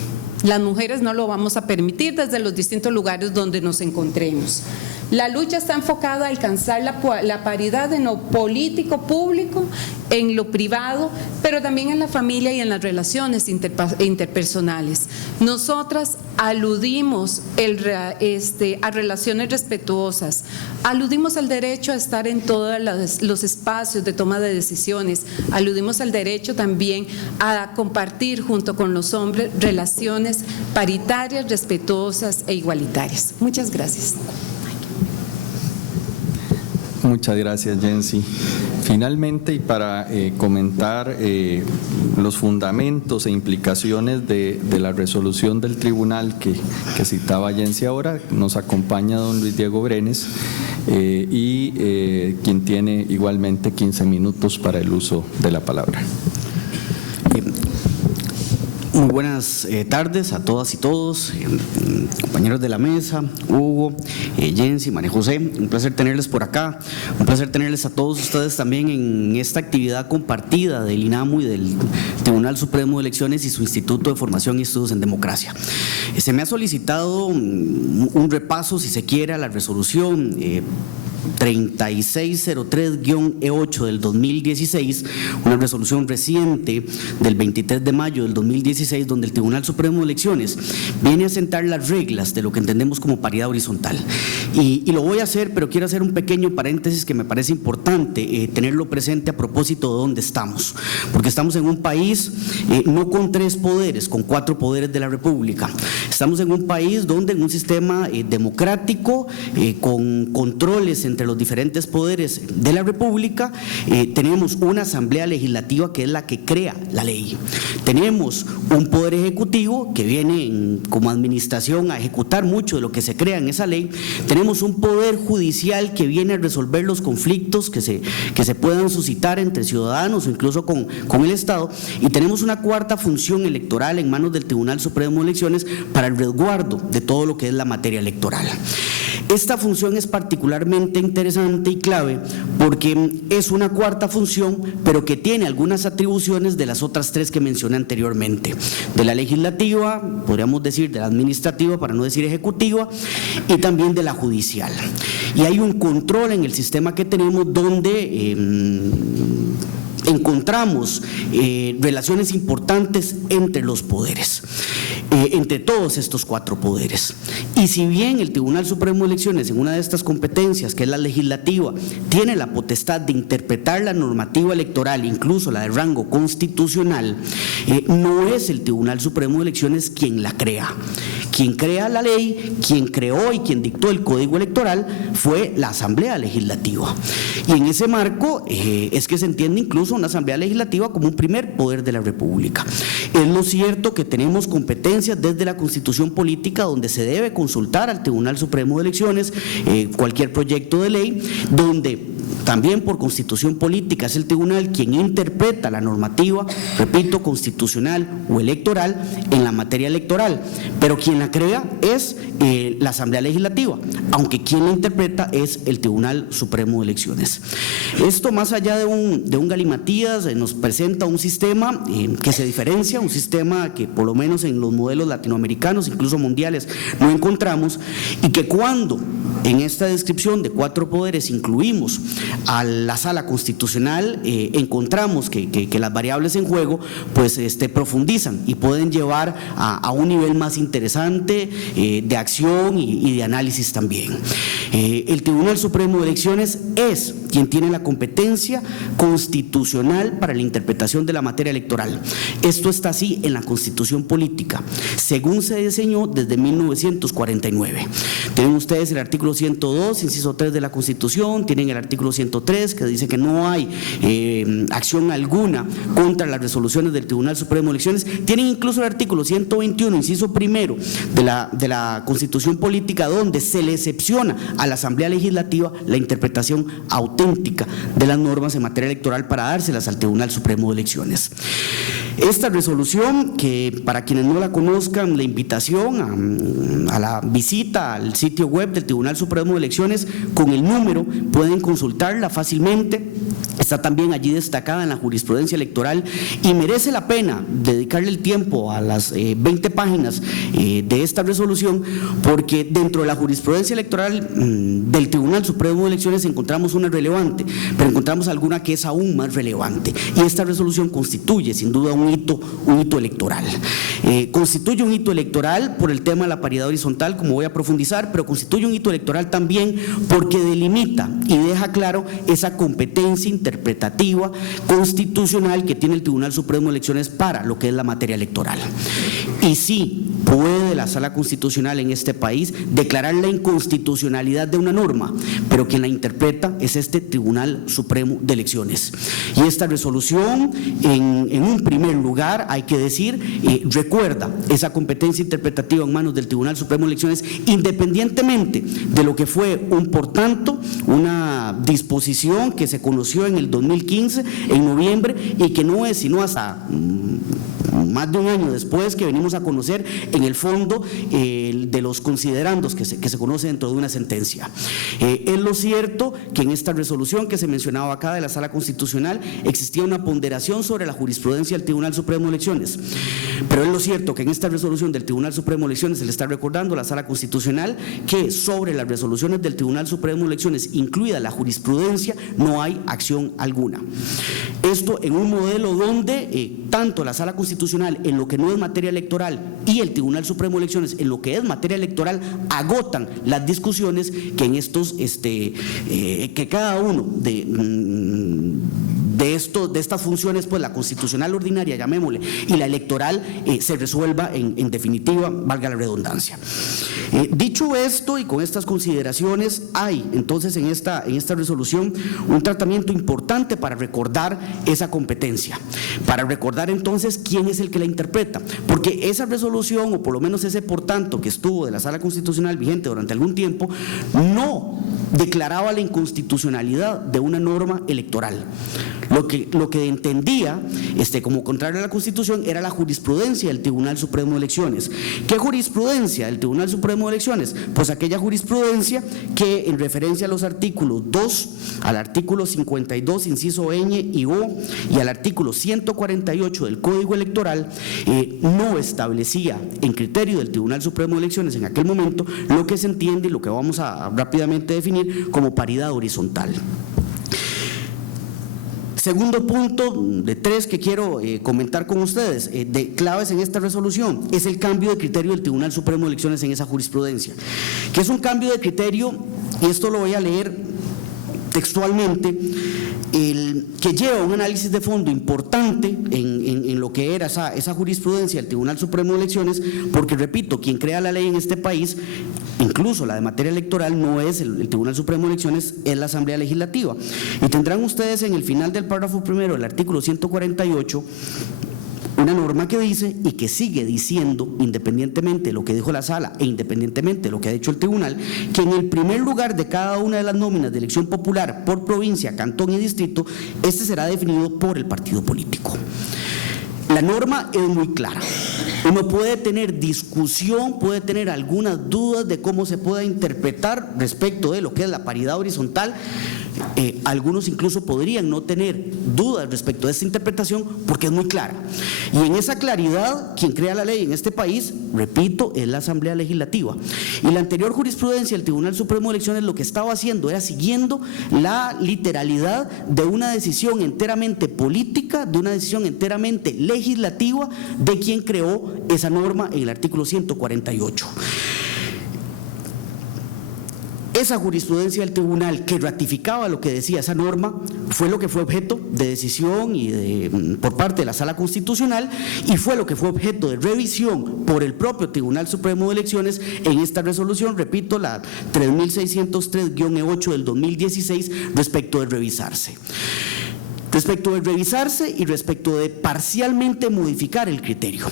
Las mujeres no lo vamos a permitir desde los distintos lugares donde nos encontremos. La lucha está enfocada a alcanzar la paridad en lo político público, en lo privado, pero también en la familia y en las relaciones interpersonales. Nosotras aludimos a relaciones respetuosas, aludimos al derecho a estar en todos los espacios de toma de decisiones, aludimos al derecho también a compartir junto con los hombres relaciones paritarias, respetuosas e igualitarias. Muchas gracias. Muchas gracias, Jency. Finalmente, y para comentar los fundamentos e implicaciones de la resolución del tribunal que citaba Jency ahora, nos acompaña don Luis Diego Brenes, quien tiene igualmente 15 minutos para el uso de la palabra. Muy buenas tardes a todas y todos, compañeros de la mesa, Hugo, Jency, María José, un placer tenerles por acá, un placer tenerles a todos ustedes también en esta actividad compartida del INAMO y del Tribunal Supremo de Elecciones y su Instituto de Formación y Estudios en Democracia. Se me ha solicitado un repaso, si se quiere, a la resolución 3603-E8 del 2016, una resolución reciente del 23 de mayo del 2016, donde el Tribunal Supremo de Elecciones viene a sentar las reglas de lo que entendemos como paridad horizontal. Y lo voy a hacer, pero quiero hacer un pequeño paréntesis que me parece importante tenerlo presente a propósito de dónde estamos, porque estamos en un país no con 3 poderes, con 4 poderes de la República. Estamos en un país donde en un sistema democrático, con controles entre los diferentes poderes de la República, tenemos una asamblea legislativa que es la que crea la ley. Tenemos un poder ejecutivo que viene como administración a ejecutar mucho de lo que se crea en esa ley. Tenemos un poder judicial que viene a resolver los conflictos que se puedan suscitar entre ciudadanos o incluso con el Estado. Y tenemos una cuarta función electoral en manos del Tribunal Supremo de Elecciones para el resguardo de todo lo que es la materia electoral. Esta función es particularmente interesante y clave porque es una cuarta función, pero que tiene algunas atribuciones de las otras 3 que mencioné anteriormente, de la legislativa, podríamos decir de la administrativa, para no decir ejecutiva, y también de la judicial. Y hay un control en el sistema que tenemos donde encontramos relaciones importantes entre los poderes, entre todos estos 4 poderes. Y si bien el Tribunal Supremo de Elecciones, en una de estas competencias, que es la legislativa, tiene la potestad de interpretar la normativa electoral, incluso la de rango constitucional, no es el Tribunal Supremo de Elecciones quien la crea. Quien crea la ley, quien creó y quien dictó el Código Electoral fue la Asamblea Legislativa. Y en ese marco es que se entiende incluso una Asamblea Legislativa como un primer poder de la República. Es lo cierto que tenemos competencias desde la Constitución Política, donde se debe consultar al Tribunal Supremo de Elecciones cualquier proyecto de ley, donde también por Constitución Política es el tribunal quien interpreta la normativa, repito, constitucional o electoral en la materia electoral, pero quien la crea es la Asamblea Legislativa, aunque quien la interpreta es el Tribunal Supremo de Elecciones. Esto, más allá de un galimatías, nos presenta un sistema que se diferencia, un sistema que por lo menos en los modelos latinoamericanos, incluso mundiales, no encontramos, y que cuando en esta descripción de 4 poderes incluimos a la Sala Constitucional, encontramos que las variables en juego pues profundizan y pueden llevar a un nivel más interesante de acción y de análisis también. El Tribunal Supremo de Elecciones es quien tiene la competencia constitucional para la interpretación de la materia electoral. Esto está así en la Constitución Política, según se diseñó desde 1949. Tienen ustedes el artículo 102, inciso 3 de la Constitución, tienen el artículo 103 que dice que no hay acción alguna contra las resoluciones del Tribunal Supremo de Elecciones, tienen incluso el artículo 121, inciso primero de la Constitución Política, donde se le excepciona a la Asamblea Legislativa la interpretación auténtica de las normas en materia electoral para dárselas al Tribunal Supremo de Elecciones. Esta resolución, que para quienes no la conozcan, la invitación a la visita al sitio web del Tribunal Supremo de Elecciones con el número, pueden consultarla fácilmente, está también allí destacada en la jurisprudencia electoral y merece la pena dedicarle el tiempo a las 20 páginas de esta resolución, porque dentro de la jurisprudencia electoral del Tribunal Supremo de Elecciones encontramos una relevante, pero encontramos alguna que es aún más relevante, y esta resolución constituye sin duda un hito electoral. Constituye un hito electoral por el tema de la paridad horizontal, como voy a profundizar, pero constituye un hito electoral también porque delimita y deja claro esa competencia interpretativa constitucional que tiene el Tribunal Supremo de Elecciones para lo que es la materia electoral. Y sí, puede la Sala Constitucional en este país declarar la inconstitucionalidad de una norma, pero quien la interpreta es este Tribunal Supremo de Elecciones. Y esta resolución, en un primer lugar, hay que decir, recuerda esa competencia interpretativa en manos del Tribunal Supremo de Elecciones, independientemente de lo que fue por tanto, una disposición que se conoció en el 2015, en noviembre, y que no es sino hasta más de un año después que venimos a conocer en el fondo de los considerandos que se conoce dentro de una sentencia. Es lo cierto que en esta resolución que se mencionaba acá de la Sala Constitucional existía una ponderación sobre la jurisprudencia del Tribunal Supremo de Elecciones, pero es lo cierto que en esta resolución del Tribunal Supremo de Elecciones se le está recordando a la Sala Constitucional que sobre las resoluciones del Tribunal Supremo de Elecciones, incluida la jurisprudencia, no hay acción alguna. Esto en un modelo donde tanto la Sala Constitucional en lo que no es materia electoral y el Tribunal Supremo de Elecciones en lo que es materia electoral agotan las discusiones que en estos, que cada uno de estas funciones, pues la constitucional ordinaria, llamémosle, y la electoral se resuelva en definitiva, valga la redundancia. Dicho esto y con estas consideraciones, hay entonces en esta resolución un tratamiento importante para recordar esa competencia, para recordar entonces quién es el que la interpreta, porque esa resolución, o por lo menos ese por tanto que estuvo de la Sala Constitucional vigente durante algún tiempo, no declaraba la inconstitucionalidad de una norma electoral. Lo que entendía como contrario a la Constitución era la jurisprudencia del Tribunal Supremo de Elecciones. ¿Qué jurisprudencia del Tribunal Supremo de Elecciones? Pues aquella jurisprudencia que en referencia a los artículos 2, al artículo 52, inciso ñ y o, y al artículo 148 del Código Electoral, no establecía en criterio del Tribunal Supremo de Elecciones en aquel momento lo que se entiende y lo que vamos a rápidamente definir como paridad horizontal. Segundo punto de 3 que quiero comentar con ustedes, de claves en esta resolución, es el cambio de criterio del Tribunal Supremo de Elecciones en esa jurisprudencia, que es un cambio de criterio, y esto lo voy a leer textualmente, que lleva un análisis de fondo importante en lo que era esa jurisprudencia del Tribunal Supremo de Elecciones, porque repito, quien crea la ley en este país, incluso la de materia electoral, no es el Tribunal Supremo de Elecciones, es la Asamblea Legislativa. Y tendrán ustedes en el final del párrafo primero del artículo 148 una norma que dice y que sigue diciendo, independientemente de lo que dijo la sala e independientemente de lo que ha dicho el tribunal, que en el primer lugar de cada una de las nóminas de elección popular por provincia, cantón y distrito, este será definido por el partido político. La norma es muy clara. Uno puede tener discusión, puede tener algunas dudas de cómo se puede interpretar respecto de lo que es la paridad horizontal. Algunos incluso podrían no tener dudas respecto a esta interpretación porque es muy clara. Y en esa claridad, quien crea la ley en este país, repito, es la Asamblea Legislativa. Y la anterior jurisprudencia del Tribunal Supremo de Elecciones lo que estaba haciendo era siguiendo la literalidad de una decisión enteramente política, de una decisión enteramente legislativa de quien creó esa norma en el artículo 148. Esa jurisprudencia del tribunal que ratificaba lo que decía esa norma fue lo que fue objeto de decisión por parte de la Sala Constitucional, y fue lo que fue objeto de revisión por el propio Tribunal Supremo de Elecciones en esta resolución, repito, la 3603-8 del 2016, respecto de revisarse. Respecto de revisarse y respecto de parcialmente modificar el criterio.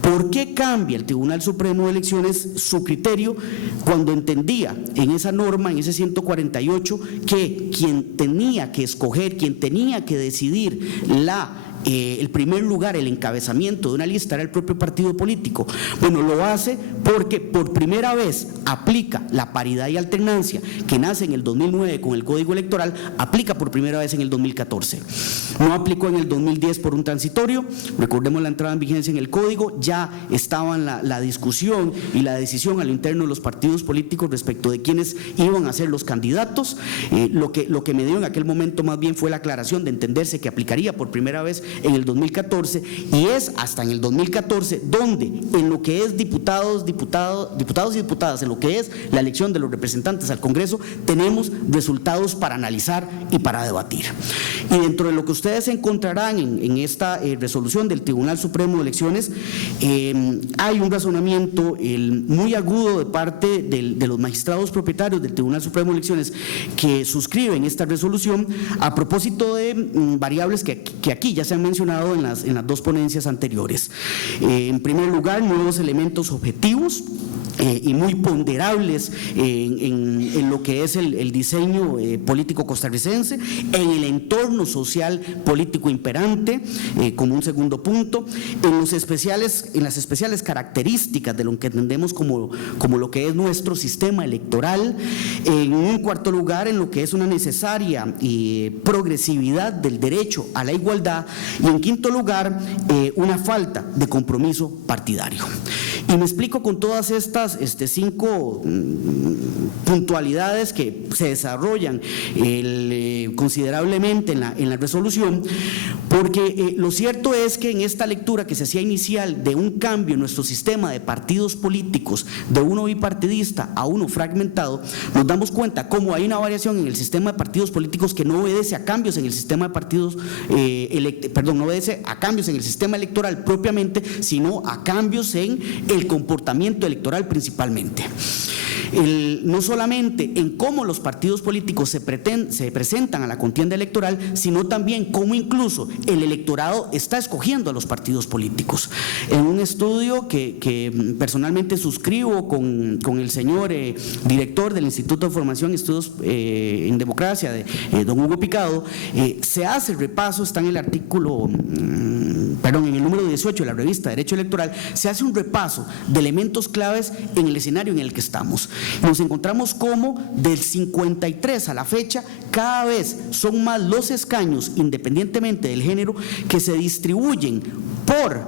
¿Por qué cambia el Tribunal Supremo de Elecciones su criterio cuando entendía en esa norma, en ese 148, que quien tenía que escoger, quien tenía que decidir el primer lugar, el encabezamiento de una lista era el propio partido político? Bueno, lo hace porque por primera vez aplica la paridad y alternancia que nace en el 2009 con el Código Electoral, aplica por primera vez en el 2014. No aplicó en el 2010 por un transitorio, recordemos la entrada en vigencia en el Código, ya estaban la discusión y la decisión a lo interno de los partidos políticos respecto de quiénes iban a ser los candidatos. Lo que me dio en aquel momento más bien fue la aclaración de entenderse que aplicaría por primera vez en el 2014, y es hasta en el 2014 donde en lo que es diputados y diputadas, en lo que es la elección de los representantes al Congreso, tenemos resultados para analizar y para debatir. Y dentro de lo que ustedes encontrarán en esta resolución del Tribunal Supremo de Elecciones, hay un razonamiento muy agudo de parte de los magistrados propietarios del Tribunal Supremo de Elecciones que suscriben esta resolución a propósito de variables que aquí ya se han mencionado en las dos ponencias anteriores. En primer lugar, nuevos elementos objetivos y muy ponderables en lo que es el diseño político costarricense, en el entorno social político imperante, como un segundo punto, en las especiales características de lo que entendemos como lo que es nuestro sistema electoral, en un cuarto lugar, en lo que es una necesaria progresividad del derecho a la igualdad, y en quinto lugar, una falta de compromiso partidario. Y me explico con todas estas 5 puntualidades que se desarrollan considerablemente en la resolución, porque lo cierto es que en esta lectura que se hacía inicial de un cambio en nuestro sistema de partidos políticos, de uno bipartidista a uno fragmentado, nos damos cuenta cómo hay una variación en el sistema de partidos políticos que no obedece a cambios en el sistema de partidos, no obedece a cambios en el sistema electoral propiamente, sino a cambios en el comportamiento electoral principalmente. No solamente en cómo los partidos políticos se presentan a la contienda electoral, sino también cómo incluso el electorado está escogiendo a los partidos políticos. En un estudio que personalmente suscribo con el señor director del Instituto de Formación y Estudios en Democracia, don Hugo Picado, se hace el repaso, está en el artículo, en el número 18 de la revista Derecho Electoral, se hace un repaso de elementos claves en el escenario en el que estamos. Nos encontramos como del 53 a la fecha, cada vez son más los escaños, independientemente del género, que se distribuyen por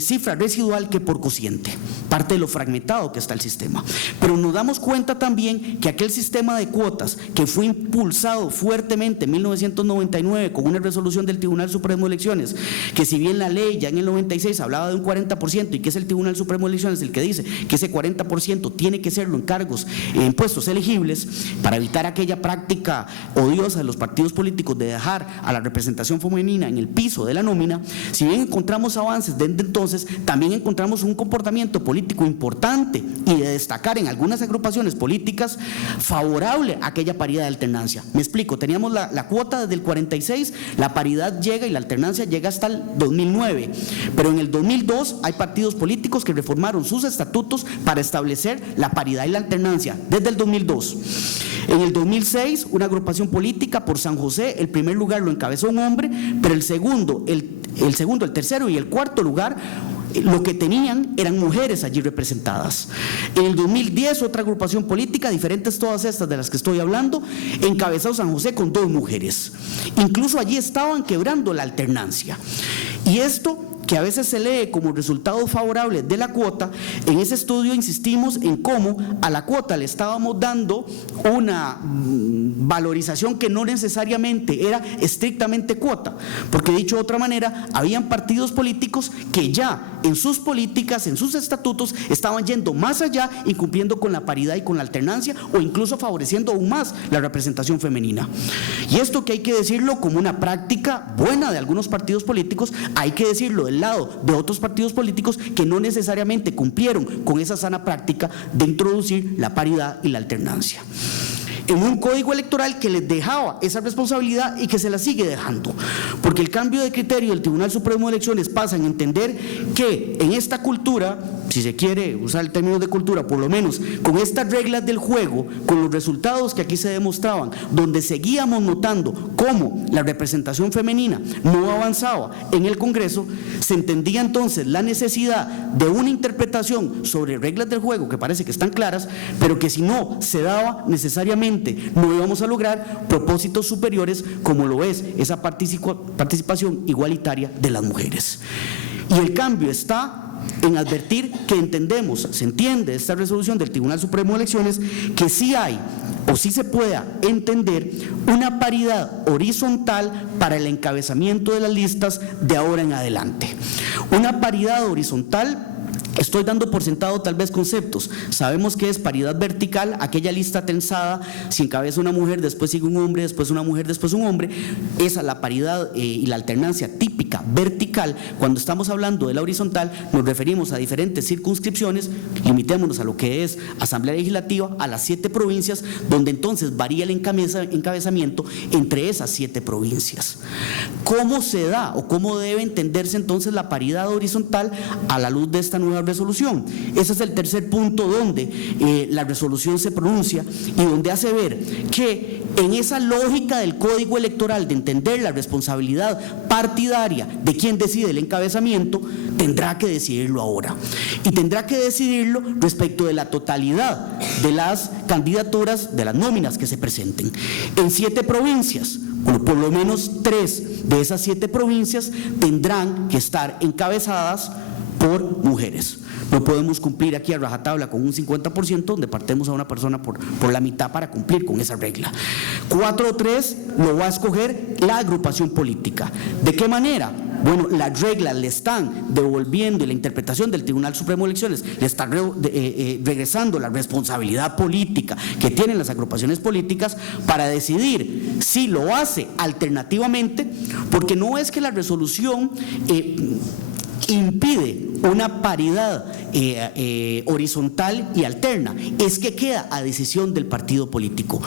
cifra residual que por cociente, parte de lo fragmentado que está el sistema. Pero nos damos cuenta también que aquel sistema de cuotas que fue impulsado fuertemente en 1999 con una resolución del Tribunal Supremo de Elecciones, que si bien la ley ya en el 96 hablaba de un 40% y que es el Tribunal Supremo de Elecciones el que dice que ese 40% tiene que serlo en cargos, en puestos elegibles, para evitar aquella práctica odiosa de los partidos políticos de dejar a la representación femenina en el piso de la nómina, si bien encontramos avances desde entonces, también encontramos un comportamiento político importante y de destacar en algunas agrupaciones políticas favorable a aquella paridad de alternancia. Me explico, teníamos la cuota desde el 46, la paridad llega y la alternancia llega hasta el 2009, pero en el 2002 hay partidos políticos que reformaron sus estatutos para establecer la paridad y la alternancia desde el 2002. En el 2006, una agrupación política por San José, el primer lugar lo encabezó un hombre, pero el segundo, el tercero y el cuarto lugar, lo que tenían eran mujeres allí representadas. En el 2010, otra agrupación política, diferentes todas estas de las que estoy hablando, encabezó San José con 2 mujeres. Incluso allí estaban quebrando la alternancia. Y esto, que a veces se lee como resultado favorable de la cuota, en ese estudio insistimos en cómo a la cuota le estábamos dando una valorización que no necesariamente era estrictamente cuota, porque dicho de otra manera, habían partidos políticos que ya en sus políticas, en sus estatutos, estaban yendo más allá y cumpliendo con la paridad y con la alternancia, o incluso favoreciendo aún más la representación femenina. Y esto, que hay que decirlo como una práctica buena de algunos partidos políticos, hay que decirlo del lado de otros partidos políticos que no necesariamente cumplieron con esa sana práctica de introducir la paridad y la alternancia en un código electoral que les dejaba esa responsabilidad y que se la sigue dejando, porque el cambio de criterio del Tribunal Supremo de Elecciones pasa en entender que en esta cultura, si se quiere usar el término de cultura, por lo menos con estas reglas del juego, con los resultados que aquí se demostraban, donde seguíamos notando cómo la representación femenina no avanzaba en el Congreso, se entendía entonces la necesidad de una interpretación sobre reglas del juego que parece que están claras, pero que si no se daba necesariamente no íbamos a lograr propósitos superiores como lo es esa participación igualitaria de las mujeres. Y el cambio está en advertir que entendemos, se entiende esta resolución del Tribunal Supremo de Elecciones, que sí hay o sí se pueda entender una paridad horizontal para el encabezamiento de las listas de ahora en adelante. Una paridad horizontal. Estoy dando por sentado tal vez conceptos. Sabemos que es paridad vertical, aquella lista tensada, si encabeza una mujer, después sigue un hombre, después una mujer, después un hombre. Esa es la paridad y la alternancia típica vertical. Cuando estamos hablando de la horizontal, nos referimos a diferentes circunscripciones, limitémonos a lo que es Asamblea Legislativa, a las 7 provincias, donde entonces varía el encabezamiento entre esas 7 provincias. ¿Cómo se da o cómo debe entenderse entonces la paridad horizontal a la luz de esta nueva resolución? Ese es el tercer punto donde la resolución se pronuncia y donde hace ver que en esa lógica del Código Electoral de entender la responsabilidad partidaria de quien decide el encabezamiento, tendrá que decidirlo ahora y tendrá que decidirlo respecto de la totalidad de las candidaturas, de las nóminas que se presenten en 7 provincias. Bueno, por lo menos 3 de esas 7 provincias tendrán que estar encabezadas por mujeres. No podemos cumplir aquí a rajatabla con un 50% donde partemos a una persona por la mitad para cumplir con esa regla. 4 o 3 lo va a escoger la agrupación política. ¿De qué manera? Bueno, las reglas le están devolviendo, y la interpretación del Tribunal Supremo de Elecciones le está regresando la responsabilidad política que tienen las agrupaciones políticas para decidir si lo hace alternativamente, porque no es que la resolución impide una paridad horizontal y alterna, es que queda a decisión del partido político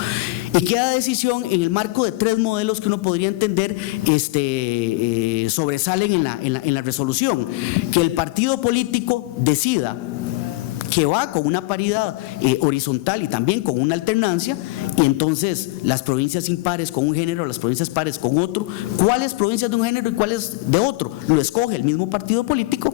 y queda a decisión en el marco de 3 modelos que uno podría entender sobresalen en la resolución: que el partido político decida que va con una paridad horizontal y también con una alternancia, y entonces las provincias impares con un género, las provincias pares con otro. ¿Cuáles provincias de un género y cuáles de otro? Lo escoge el mismo partido político,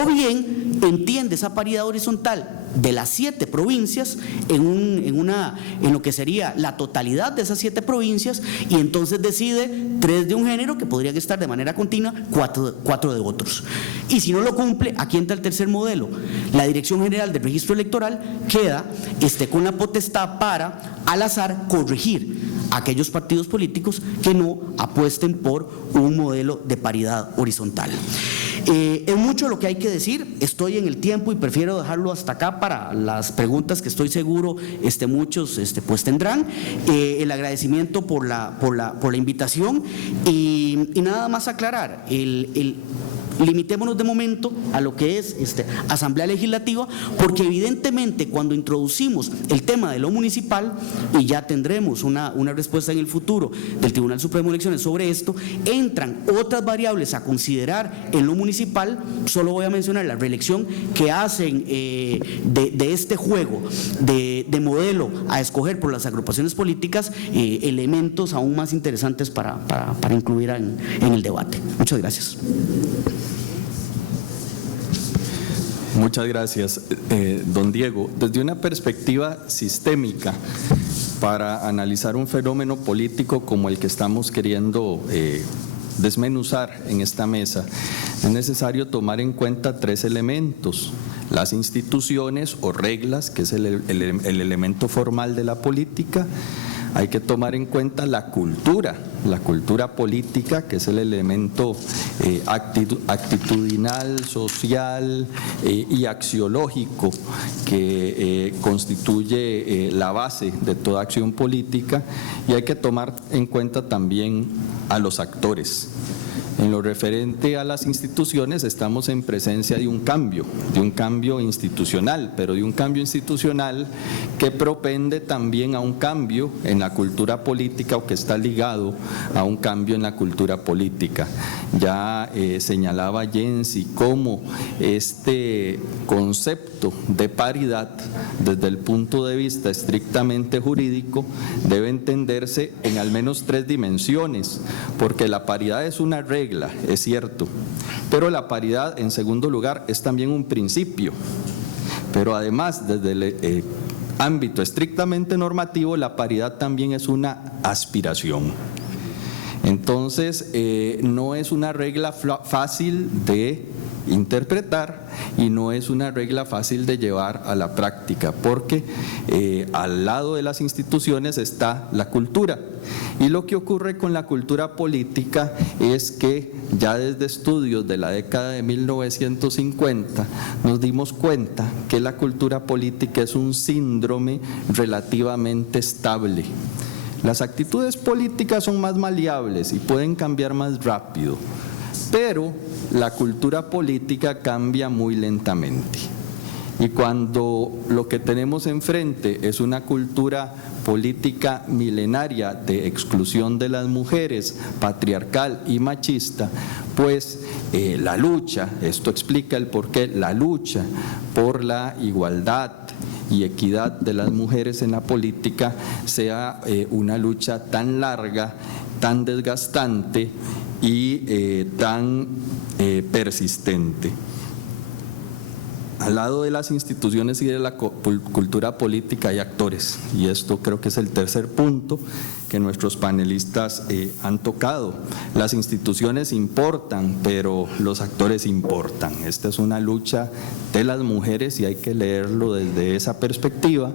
o bien entiende esa paridad horizontal de las 7 provincias en lo que sería la totalidad de esas 7 provincias, y entonces decide 3 de un género que podrían estar de manera continua, 4 de otros. Y si no lo cumple, aquí entra el tercer modelo. La Dirección General del Registro Electoral queda con la potestad para, al azar, corregir a aquellos partidos políticos que no apuesten por un modelo de paridad horizontal. Es mucho lo que hay que decir, estoy en el tiempo y prefiero dejarlo hasta acá para las preguntas que estoy seguro muchos pues tendrán. El agradecimiento por la invitación y nada más aclarar, limitémonos de momento a lo que es Asamblea Legislativa, porque evidentemente cuando introducimos el tema de lo municipal, y ya tendremos una respuesta en el futuro del Tribunal Supremo de Elecciones sobre esto, entran otras variables a considerar en lo municipal. Solo voy a mencionar la reelección que hacen de este juego de modelo a escoger por las agrupaciones políticas, elementos aún más interesantes para incluir en el debate. Muchas gracias. Muchas gracias, don Diego. Desde una perspectiva sistémica, para analizar un fenómeno político como el que estamos queriendo desmenuzar en esta mesa, es necesario tomar en cuenta 3 elementos: las instituciones o reglas, que es el elemento formal de la política. Hay que tomar en cuenta la cultura política, que es el elemento actitudinal, social y axiológico que constituye la base de toda acción política, y hay que tomar en cuenta también a los actores. En lo referente a las instituciones, estamos en presencia de un cambio institucional, pero de un cambio institucional que propende también a un cambio en la cultura política, o que está ligado a un cambio en la cultura política. Ya señalaba Jensi cómo este concepto de paridad, desde el punto de vista estrictamente jurídico, debe entenderse en al menos 3 dimensiones, porque la paridad es una regla, es cierto, pero la paridad, en segundo lugar, es también un principio. Pero además, desde el ámbito estrictamente normativo, la paridad también es una aspiración. Entonces, no es una regla fácil de interpretar y no es una regla fácil de llevar a la práctica, porque al lado de las instituciones está la cultura. Y lo que ocurre con la cultura política es que ya desde estudios de la década de 1950 nos dimos cuenta que la cultura política es un síndrome relativamente estable. Las actitudes políticas son más maleables y pueden cambiar más rápido, pero la cultura política cambia muy lentamente. Y cuando lo que tenemos enfrente es una cultura política milenaria de exclusión de las mujeres, patriarcal y machista, pues la lucha, esto explica el porqué, la lucha por la igualdad y equidad de las mujeres en la política sea una lucha tan larga, tan desgastante y tan persistente. Al lado de las instituciones y de la cultura política hay actores, y esto creo que es el tercer punto que nuestros panelistas han tocado. Las instituciones importan, pero los actores importan. Esta es una lucha de las mujeres y hay que leerlo desde esa perspectiva.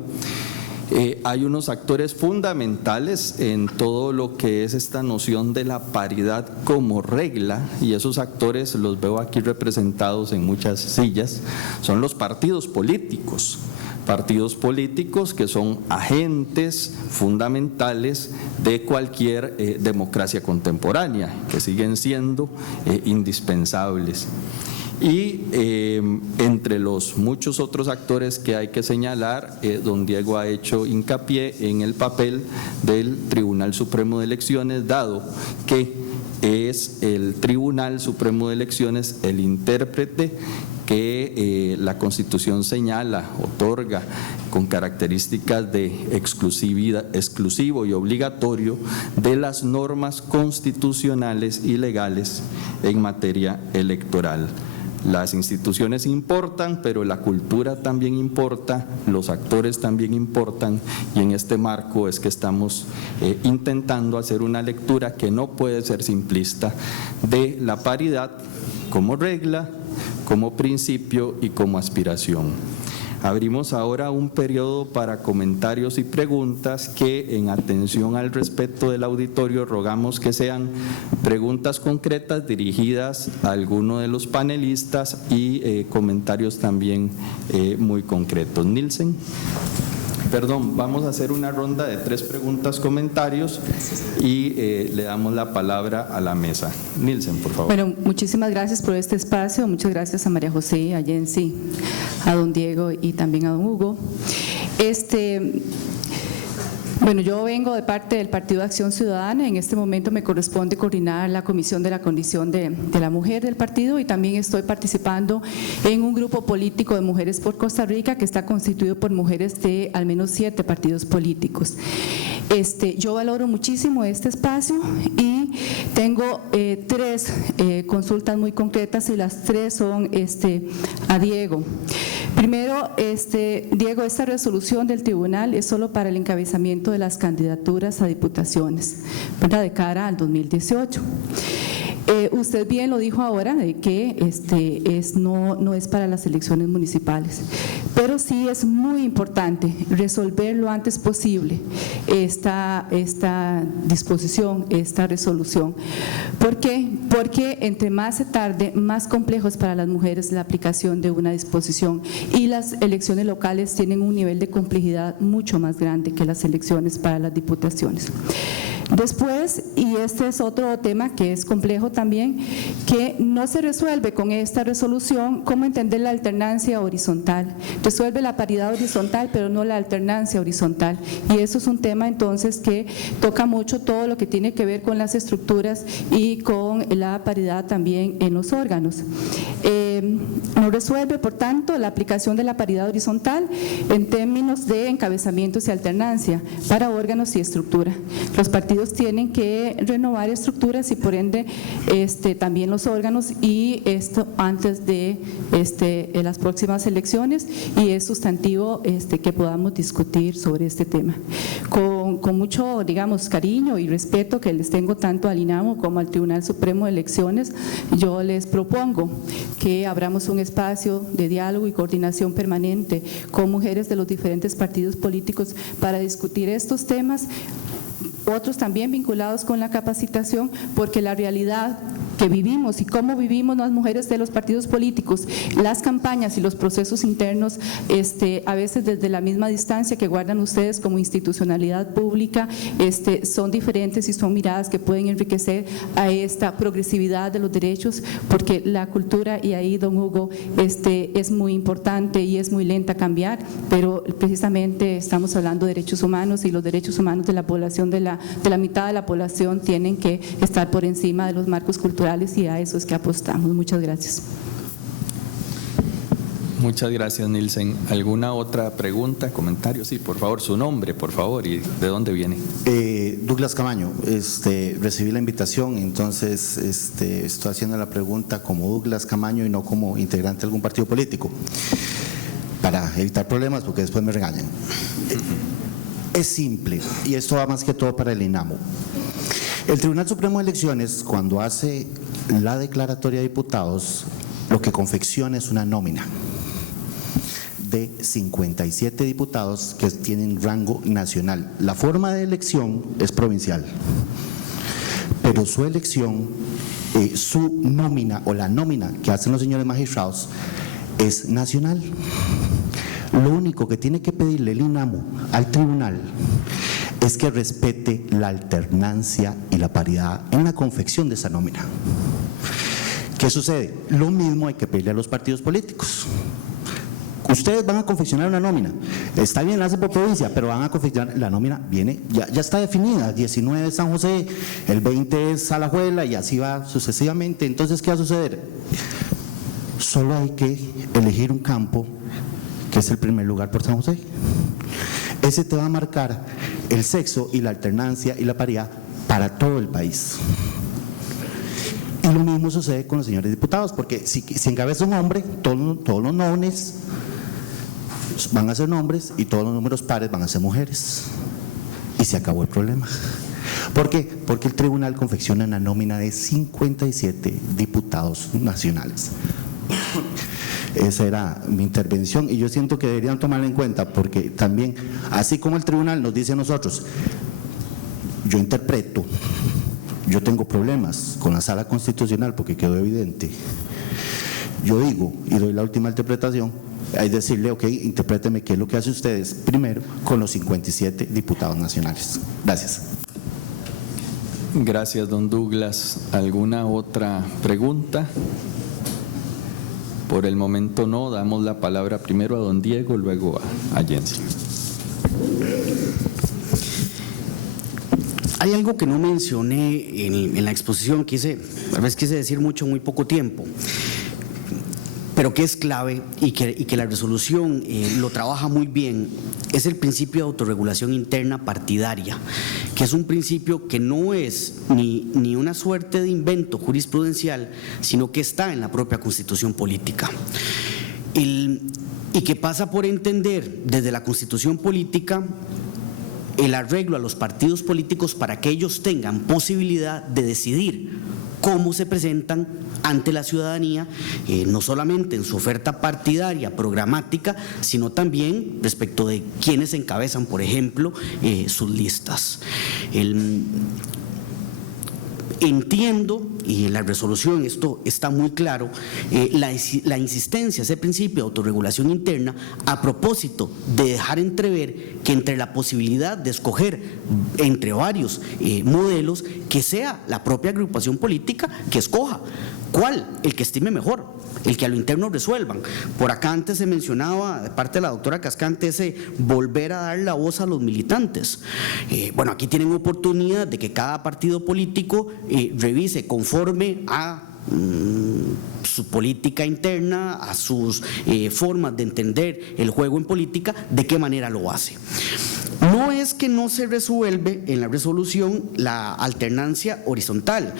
Hay unos actores fundamentales en todo lo que es esta noción de la paridad como regla, y esos actores los veo aquí representados en muchas sillas. Son los partidos políticos que son agentes fundamentales de cualquier democracia contemporánea, que siguen siendo indispensables. Y entre los muchos otros actores que hay que señalar, don Diego ha hecho hincapié en el papel del Tribunal Supremo de Elecciones, dado que es el Tribunal Supremo de Elecciones el intérprete que la Constitución señala, otorga con características de exclusivo y obligatorio de las normas constitucionales y legales en materia electoral. las instituciones importan, pero la cultura también importa, los actores también importan, y en este marco es que estamos intentando hacer una lectura que no puede ser simplista de la paridad como regla, como principio y como aspiración. Abrimos ahora un periodo para comentarios y preguntas que, en atención al respeto del auditorio, rogamos que sean preguntas concretas dirigidas a alguno de los panelistas y comentarios también muy concretos. Nilsen. Perdón, vamos a hacer una ronda de 3 preguntas, comentarios y le damos la palabra a la mesa. Nilsen, por favor. Bueno, muchísimas gracias por este espacio, muchas gracias a María José, a Jensi, a don Diego y también a don Hugo. Bueno, yo vengo de parte del Partido de Acción Ciudadana. En este momento me corresponde coordinar la Comisión de la Condición de la Mujer del partido, y también estoy participando en un grupo político de Mujeres por Costa Rica que está constituido por mujeres de al menos 7 partidos políticos. Yo valoro muchísimo este espacio y tengo 3 consultas muy concretas, y las 3 son a Diego. Primero, Diego, esta resolución del tribunal es solo para el encabezamiento de las candidaturas a diputaciones, ¿verdad?, de cara al 2018. Usted bien lo dijo ahora, de que no es para las elecciones municipales, pero sí es muy importante resolver lo antes posible esta disposición, esta resolución. ¿Por qué? Porque entre más se tarde, más complejo es para las mujeres la aplicación de una disposición, y las elecciones locales tienen un nivel de complejidad mucho más grande que las elecciones para las diputaciones. Después, y este es otro tema que es complejo también, que no se resuelve con esta resolución, cómo entender la alternancia horizontal. Resuelve la paridad horizontal, pero no la alternancia horizontal, y eso es un tema entonces que toca mucho todo lo que tiene que ver con las estructuras y con la paridad también en los órganos. No resuelve, por tanto, la aplicación de la paridad horizontal en términos de encabezamientos y alternancia para órganos y estructura. Los partidos tienen que renovar estructuras y por ende también los órganos, y esto antes de las próximas elecciones, y es sustantivo que podamos discutir sobre este tema. Con mucho, digamos, cariño y respeto que les tengo tanto al INAMU como al Tribunal Supremo de Elecciones, yo les propongo que abramos un espacio de diálogo y coordinación permanente con mujeres de los diferentes partidos políticos para discutir estos temas, otros también vinculados con la capacitación, porque la realidad que vivimos y cómo vivimos las mujeres de los partidos políticos, las campañas y los procesos internos, a veces desde la misma distancia que guardan ustedes como institucionalidad pública, son diferentes y son miradas que pueden enriquecer a esta progresividad de los derechos, porque la cultura, y ahí don Hugo, es muy importante y es muy lenta a cambiar, pero precisamente estamos hablando de derechos humanos, y los derechos humanos de la población, de la mitad de la población, tienen que estar por encima de los marcos culturales, y a eso es que apostamos. Muchas gracias. Muchas gracias, Nilsen. ¿Alguna otra pregunta, comentario? Sí, por favor, su nombre, por favor, y de dónde viene. Douglas Camaño. Recibí la invitación, entonces estoy haciendo la pregunta como Douglas Camaño y no como integrante de algún partido político, para evitar problemas, porque después me regañan. Es simple, y esto va más que todo para el INAMU. El Tribunal Supremo de Elecciones, cuando hace la declaratoria de diputados, lo que confecciona es una nómina de 57 diputados que tienen rango nacional. La forma de elección es provincial, pero su elección, su nómina o la nómina que hacen los señores magistrados es nacional. Lo único que tiene que pedirle el INAMU al tribunal es que respete la alternancia y la paridad en la confección de esa nómina. ¿Qué sucede? Lo mismo hay que pedirle a los partidos políticos. Ustedes van a confeccionar una nómina, está bien, la hacen por provincia, pero van a confeccionar, la nómina viene, ya está definida, 19 es San José, el 20 es Alajuela, y así va sucesivamente. Entonces, ¿qué va a suceder? Solo hay que elegir un campo que es el primer lugar por San José. Ese te va a marcar el sexo y la alternancia y la paridad para todo el país. Y lo mismo sucede con los señores diputados, porque si encabeza un hombre, todos los nones van a ser hombres y todos los números pares van a ser mujeres. Y se acabó el problema. ¿Por qué? Porque el tribunal confecciona una nómina de 57 diputados nacionales. Esa era mi intervención y yo siento que deberían tomarla en cuenta, porque también, así como el tribunal nos dice a nosotros, yo interpreto, yo tengo problemas con la sala constitucional porque quedó evidente, yo digo y doy la última interpretación, hay que decirle, ok, interpréteme qué es lo que hace ustedes primero con los 57 diputados nacionales. Gracias. Gracias, don Douglas. ¿Alguna otra pregunta? Por el momento no, damos la palabra primero a don Diego, luego a Jensi. Hay algo que no mencioné en la exposición, a veces quise decir mucho en muy poco tiempo, pero que es clave y que la resolución lo trabaja muy bien, es el principio de autorregulación interna partidaria, que es un principio que no es ni una suerte de invento jurisprudencial, sino que está en la propia Constitución política. Y que pasa por entender desde la Constitución política el arreglo a los partidos políticos para que ellos tengan posibilidad de decidir cómo se presentan ante la ciudadanía, no solamente en su oferta partidaria, programática, sino también respecto de quienes encabezan, por ejemplo, sus listas. Entiendo, y en la resolución esto está muy claro, la insistencia, ese principio de autorregulación interna, a propósito de dejar entrever que entre la posibilidad de escoger entre varios modelos, que sea la propia agrupación política que escoja cuál, el que estime mejor, el que a lo interno resuelvan. Por acá antes se mencionaba de parte de la doctora Cascante ese volver a dar la voz a los militantes. Bueno, aquí tienen oportunidad de que cada partido político revise conforme a su política interna, a sus formas de entender el juego en política, de qué manera lo hace. No es que no se resuelve en la resolución la alternancia horizontal.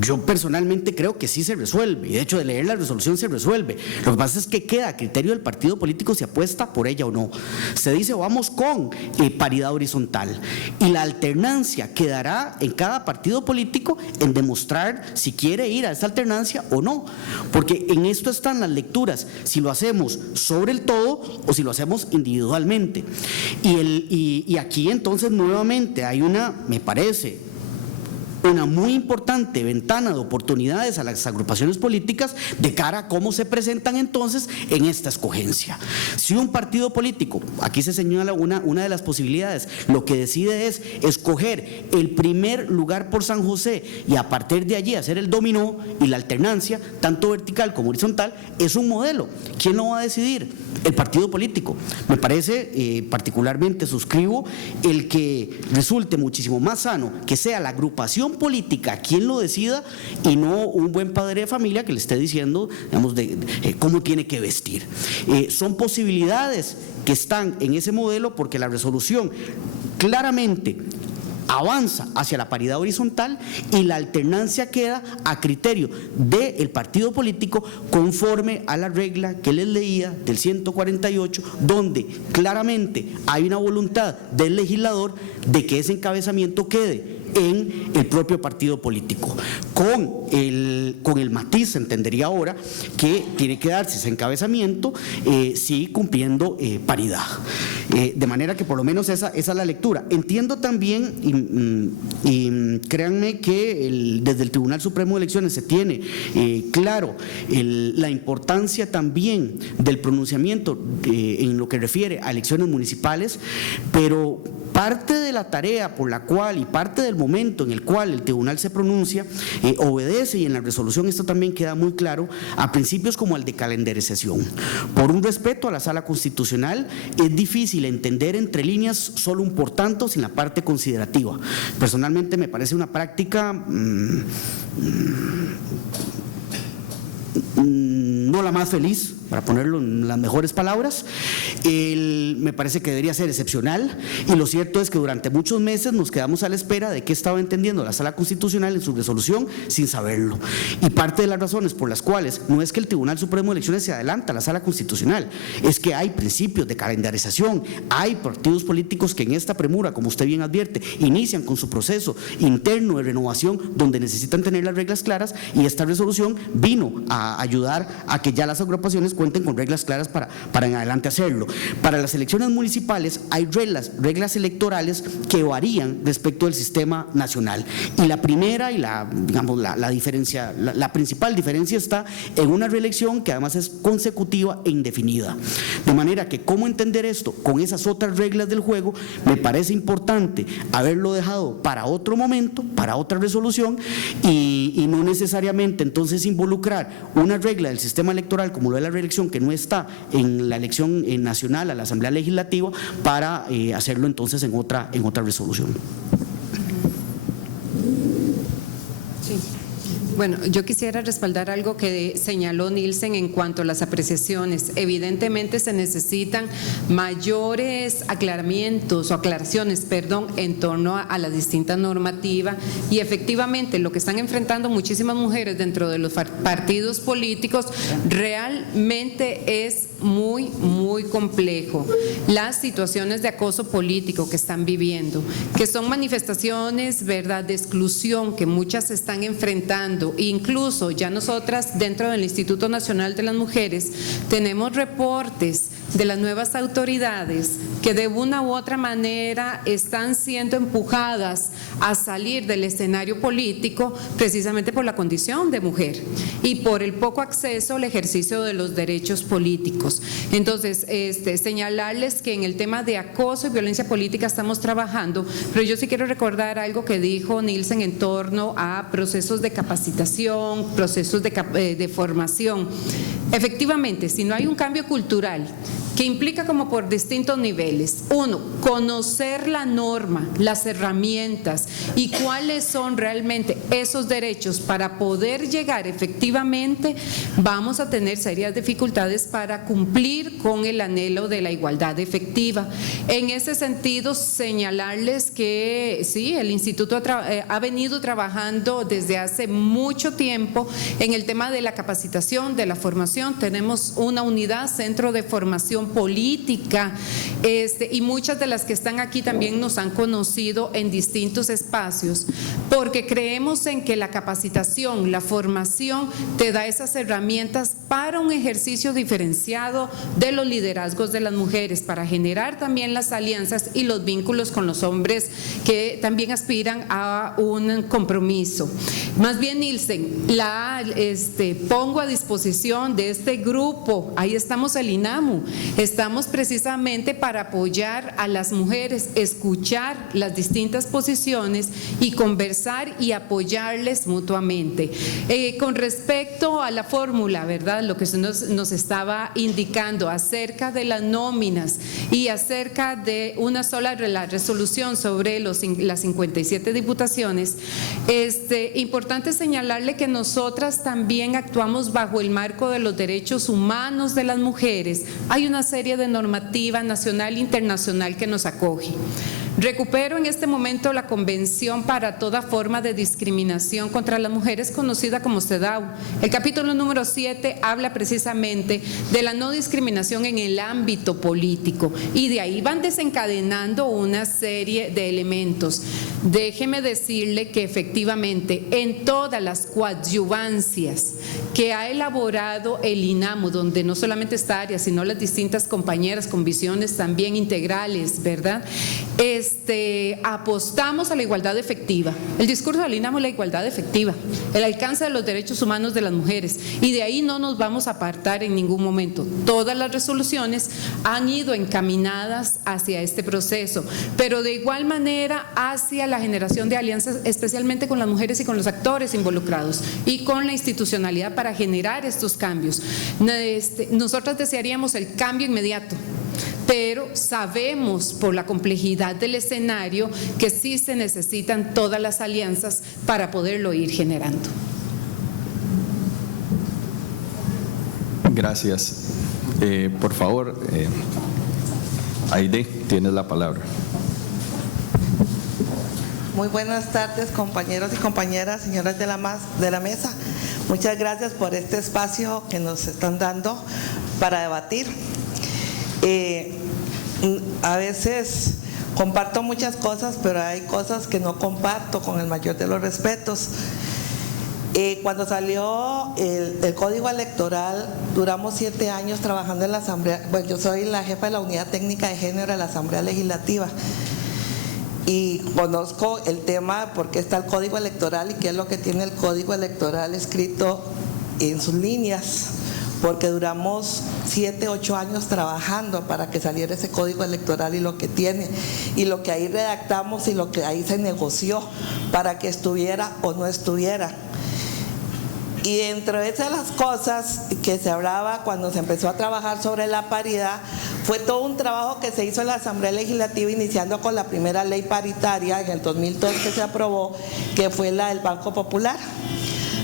Yo personalmente creo que sí se resuelve, y de hecho de leer la resolución se resuelve. Lo que pasa es que queda a criterio del partido político si apuesta por ella o no. Se dice vamos con paridad horizontal, y la alternancia quedará en cada partido político en demostrar si quiere ir a esa alternancia o no, porque en esto están las lecturas, si lo hacemos sobre el todo o si lo hacemos individualmente. Y aquí entonces nuevamente hay me parece, una muy importante ventana de oportunidades a las agrupaciones políticas de cara a cómo se presentan entonces en esta escogencia. Si un partido político, aquí se señala una de las posibilidades, lo que decide es escoger el primer lugar por San José y a partir de allí hacer el dominó y la alternancia, tanto vertical como horizontal, es un modelo. ¿Quién lo va a decidir? El partido político. Me parece, particularmente suscribo, el que resulte muchísimo más sano que sea la agrupación política quien lo decida y no un buen padre de familia que le esté diciendo, digamos, cómo tiene que vestir. Son posibilidades que están en ese modelo porque la resolución claramente avanza hacia la paridad horizontal y la alternancia queda a criterio del partido político conforme a la regla que les leía del 148, donde claramente hay una voluntad del legislador de que ese encabezamiento quede en el propio partido político, con el matiz, se entendería ahora, que tiene que darse ese encabezamiento, sí cumpliendo paridad. De manera que por lo menos esa es la lectura. Entiendo también, y créanme que desde el Tribunal Supremo de Elecciones se tiene claro la importancia también del pronunciamiento en lo que refiere a elecciones municipales, pero parte de la tarea por la cual y parte del momento en el cual el tribunal se pronuncia obedece, y en la resolución esto también queda muy claro, a principios como el de calendarización. Por un respeto a la sala constitucional, es difícil entender entre líneas solo un por tanto sin la parte considerativa. Personalmente me parece una práctica no no la más feliz, para ponerlo en las mejores palabras. Me parece que debería ser excepcional, y lo cierto es que durante muchos meses nos quedamos a la espera de qué estaba entendiendo la Sala Constitucional en su resolución sin saberlo. Y parte de las razones por las cuales no es que el Tribunal Supremo de Elecciones se adelanta a la Sala Constitucional, es que hay principios de calendarización, hay partidos políticos que en esta premura, como usted bien advierte, inician con su proceso interno de renovación donde necesitan tener las reglas claras, y esta resolución vino a ayudar a que ya las agrupaciones cuenten con reglas claras para en adelante hacerlo. Para las elecciones municipales hay reglas electorales que varían respecto del sistema nacional, y la primera y la principal diferencia está en una reelección que además es consecutiva e indefinida, de manera que cómo entender esto con esas otras reglas del juego me parece importante haberlo dejado para otro momento, para otra resolución, y no necesariamente entonces involucrar una regla del sistema electoral como lo de la reelección que no está en la elección nacional a la Asamblea Legislativa para hacerlo entonces en otra resolución. Sí. Bueno, yo quisiera respaldar algo que señaló Nielsen en cuanto a las apreciaciones. Evidentemente se necesitan mayores aclaramientos o aclaraciones, en torno a la distinta normativa, y efectivamente lo que están enfrentando muchísimas mujeres dentro de los partidos políticos realmente es muy, muy complejo. Las situaciones de acoso político que están viviendo, que son manifestaciones, ¿verdad?, de exclusión que muchas están enfrentando. Incluso ya nosotras dentro del Instituto Nacional de las Mujeres tenemos reportes de las nuevas autoridades que de una u otra manera están siendo empujadas a salir del escenario político precisamente por la condición de mujer y por el poco acceso al ejercicio de los derechos políticos. Entonces, señalarles que en el tema de acoso y violencia política estamos trabajando, pero yo sí quiero recordar algo que dijo Nielsen en torno a procesos de capacitación, procesos de formación. Efectivamente, si no hay un cambio cultural que implica como por distintos niveles, uno, conocer la norma, las herramientas y cuáles son realmente esos derechos para poder llegar efectivamente, vamos a tener serias dificultades para cumplir con el anhelo de la igualdad efectiva. En ese sentido, señalarles que sí, el Instituto ha venido trabajando desde hace mucho tiempo en el tema de la capacitación, de la formación. Tenemos una unidad, Centro de Formación Política, y muchas de las que están aquí también nos han conocido en distintos espacios, porque creemos en que la capacitación, la formación te da esas herramientas para un ejercicio diferenciado de los liderazgos de las mujeres, para generar también las alianzas y los vínculos con los hombres que también aspiran a un compromiso. Más bien, Nielsen, pongo a disposición de este grupo, ahí estamos el INAMU, estamos precisamente para apoyar a las mujeres, escuchar las distintas posiciones y conversar y apoyarles mutuamente. Con respecto a la fórmula, ¿verdad?, lo que nos estaba indicando acerca de las nóminas y acerca de una sola resolución sobre las 57 diputaciones, importante señalarle que nosotras también actuamos bajo el marco de los derechos humanos de las mujeres. Hay una serie de normativa nacional e internacional que nos acoge. Recupero en este momento la Convención para toda forma de discriminación contra las mujeres, conocida como CEDAW. El capítulo número 7 habla precisamente de la no discriminación en el ámbito político y de ahí van desencadenando una serie de elementos. Déjeme decirle que efectivamente en todas las coadyuvancias que ha elaborado el INAMU, donde no solamente esta área, sino las distintas compañeras con visiones también integrales, ¿verdad?, apostamos a la igualdad efectiva. El discurso del INAMU es la igualdad efectiva, el alcance de los derechos humanos de las mujeres, y de ahí no nos vamos a apartar en ningún momento. Todas las resoluciones han ido encaminadas hacia este proceso, pero de igual manera hacia la generación de alianzas, especialmente con las mujeres y con los actores involucrados y con la institucionalidad para generar estos cambios. Nosotros desearíamos el cambio inmediato, pero sabemos por la complejidad del escenario que sí se necesitan todas las alianzas para poderlo ir generando. Gracias. Por favor, Aide, tienes la palabra. Muy buenas tardes, compañeros y compañeras, señoras de la mesa. Muchas gracias por este espacio que nos están dando para debatir. A veces comparto muchas cosas, pero hay cosas que no comparto, con el mayor de los respetos. Cuando salió el Código Electoral, duramos 7 años trabajando en la Asamblea. Bueno, yo soy la jefa de la Unidad Técnica de Género de la Asamblea Legislativa y conozco el tema de por qué está el Código Electoral y qué es lo que tiene el Código Electoral escrito en sus líneas, porque duramos 7, 8 años trabajando para que saliera ese Código Electoral y lo que tiene, y lo que ahí redactamos y lo que ahí se negoció para que estuviera o no estuviera. Y entre esas las cosas que se hablaba cuando se empezó a trabajar sobre la paridad, fue todo un trabajo que se hizo en la Asamblea Legislativa, iniciando con la primera ley paritaria en el 2002 que se aprobó, que fue la del Banco Popular.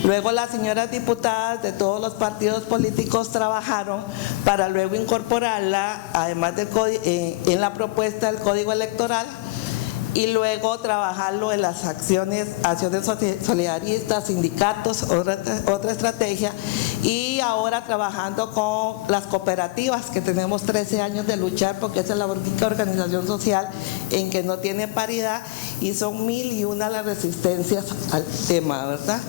Luego las señoras diputadas de todos los partidos políticos trabajaron para luego incorporarla, además del en la propuesta del Código Electoral, y luego trabajarlo en las acciones solidaristas, sindicatos, otra estrategia, y ahora trabajando con las cooperativas, que tenemos 13 años de luchar, porque esa es la única organización social en que no tiene paridad, y son 1001 las resistencias al tema, ¿verdad?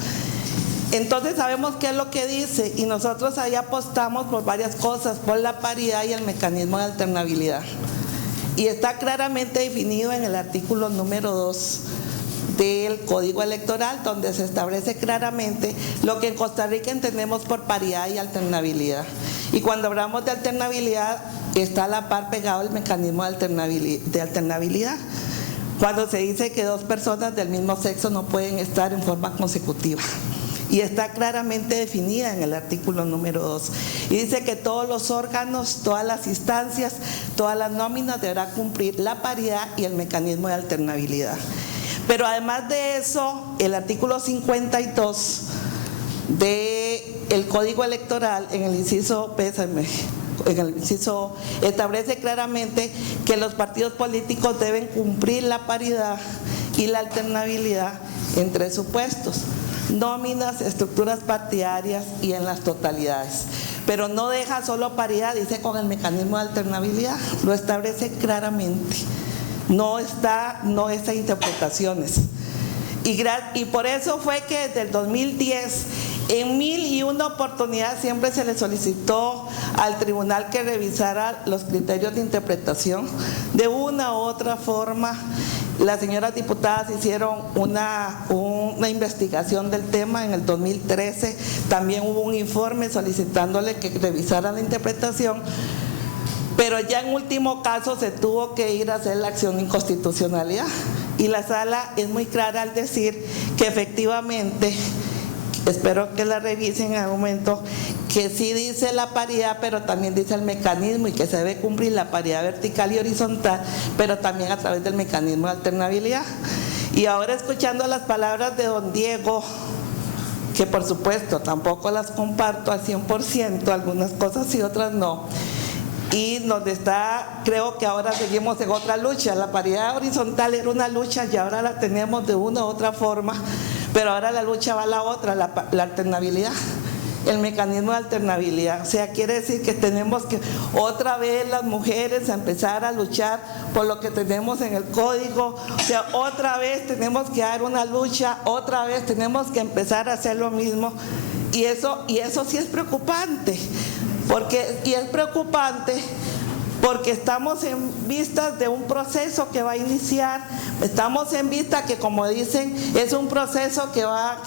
Entonces sabemos qué es lo que dice, y nosotros ahí apostamos por varias cosas, por la paridad y el mecanismo de alternabilidad. Y está claramente definido en el artículo número 2 del Código Electoral, donde se establece claramente lo que en Costa Rica entendemos por paridad y alternabilidad. Y cuando hablamos de alternabilidad, está a la par pegado el mecanismo de alternabilidad. Cuando se dice que 2 personas del mismo sexo no pueden estar en forma consecutiva. Y está claramente definida en el artículo número 2. Y dice que todos los órganos, todas las instancias, todas las nóminas deberán cumplir la paridad y el mecanismo de alternabilidad. Pero además de eso, el artículo 52 del Código Electoral, en el inciso establece claramente que los partidos políticos deben cumplir la paridad y la alternabilidad en 3 supuestos: nóminas, estructuras partidarias y en las totalidades. Pero no deja solo paridad, dice con el mecanismo de alternabilidad, lo establece claramente. No está interpretaciones. Y por eso fue que desde el 2010, en 1001 oportunidades, siempre se le solicitó al tribunal que revisara los criterios de interpretación. De una u otra forma, las señoras diputadas hicieron una investigación del tema en el 2013, también hubo un informe solicitándole que revisara la interpretación, pero ya en último caso se tuvo que ir a hacer la acción de inconstitucionalidad, y la sala es muy clara al decir que efectivamente, espero que la revisen en algún momento, que sí dice la paridad, pero también dice el mecanismo, y que se debe cumplir la paridad vertical y horizontal, pero también a través del mecanismo de alternabilidad. Y ahora, escuchando las palabras de don Diego, que por supuesto tampoco las comparto al 100%, algunas cosas y otras no, y donde está, creo que ahora seguimos en otra lucha. La paridad horizontal era una lucha y ahora la tenemos de una u otra forma, pero ahora la lucha va a la otra, la alternabilidad, el mecanismo de alternabilidad. O sea, quiere decir que tenemos que otra vez las mujeres a empezar a luchar por lo que tenemos en el código. O sea, otra vez tenemos que dar una lucha, otra vez tenemos que empezar a hacer lo mismo, y eso sí es preocupante. Y es preocupante porque estamos en vistas de un proceso que va a iniciar, estamos en vista que, como dicen, es un proceso que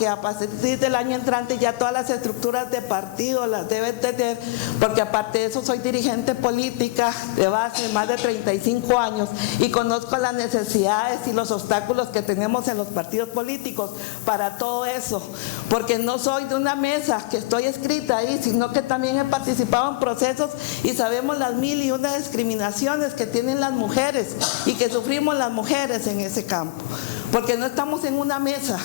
a partir del año entrante ya todas las estructuras de partido las deben tener, porque aparte de eso soy dirigente política de base más de 35 años y conozco las necesidades y los obstáculos que tenemos en los partidos políticos para todo eso, porque no soy de una mesa que estoy escrita ahí, sino que también he participado en procesos y sabemos las 1001 discriminaciones que tienen las mujeres y que sufrimos las mujeres en ese campo, porque no estamos en una mesa.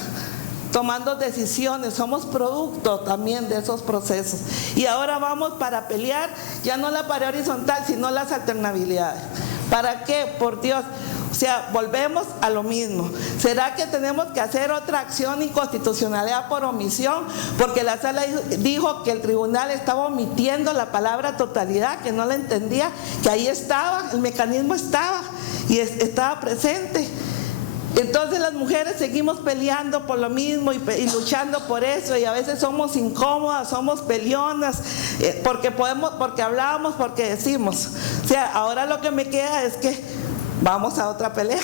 tomando decisiones, somos producto también de esos procesos. Y ahora vamos para pelear ya no la pared horizontal, sino las alternabilidades. ¿Para qué? Por Dios. O sea, volvemos a lo mismo. ¿Será que tenemos que hacer otra acción inconstitucionalidad por omisión? Porque la sala dijo que el tribunal estaba omitiendo la palabra totalidad, que no la entendía, que ahí estaba, el mecanismo estaba y estaba presente. Entonces las mujeres seguimos peleando por lo mismo y luchando por eso, y a veces somos incómodas, somos peleonas, porque podemos, porque hablamos, porque decimos. O sea, ahora lo que me queda es que vamos a otra pelea.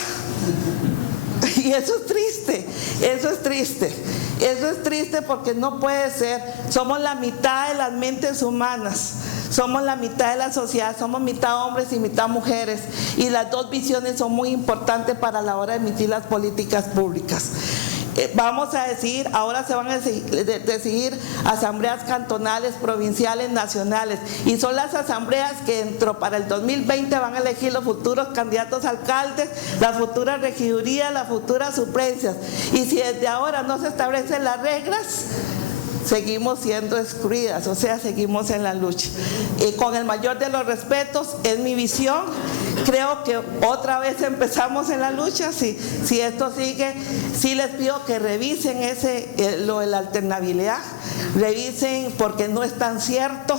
Y eso es triste, eso es triste. Eso es triste porque no puede ser. Somos la mitad de las mentes humanas. Somos la mitad de la sociedad, somos mitad hombres y mitad mujeres, y las dos visiones son muy importantes para la hora de emitir las políticas públicas. Vamos a decir, ahora se van a decidir asambleas cantonales, provinciales, nacionales, y son las asambleas que para el 2020 van a elegir los futuros candidatos a alcaldes, las futuras regidurías, las futuras suplencias, y si desde ahora no se establecen las reglas, seguimos siendo excluidas, o sea, seguimos en la lucha. Con el mayor de los respetos, es mi visión. Creo que otra vez empezamos en la lucha. Si esto sigue, sí les pido que revisen lo de la alternabilidad, revisen, porque no es tan cierto,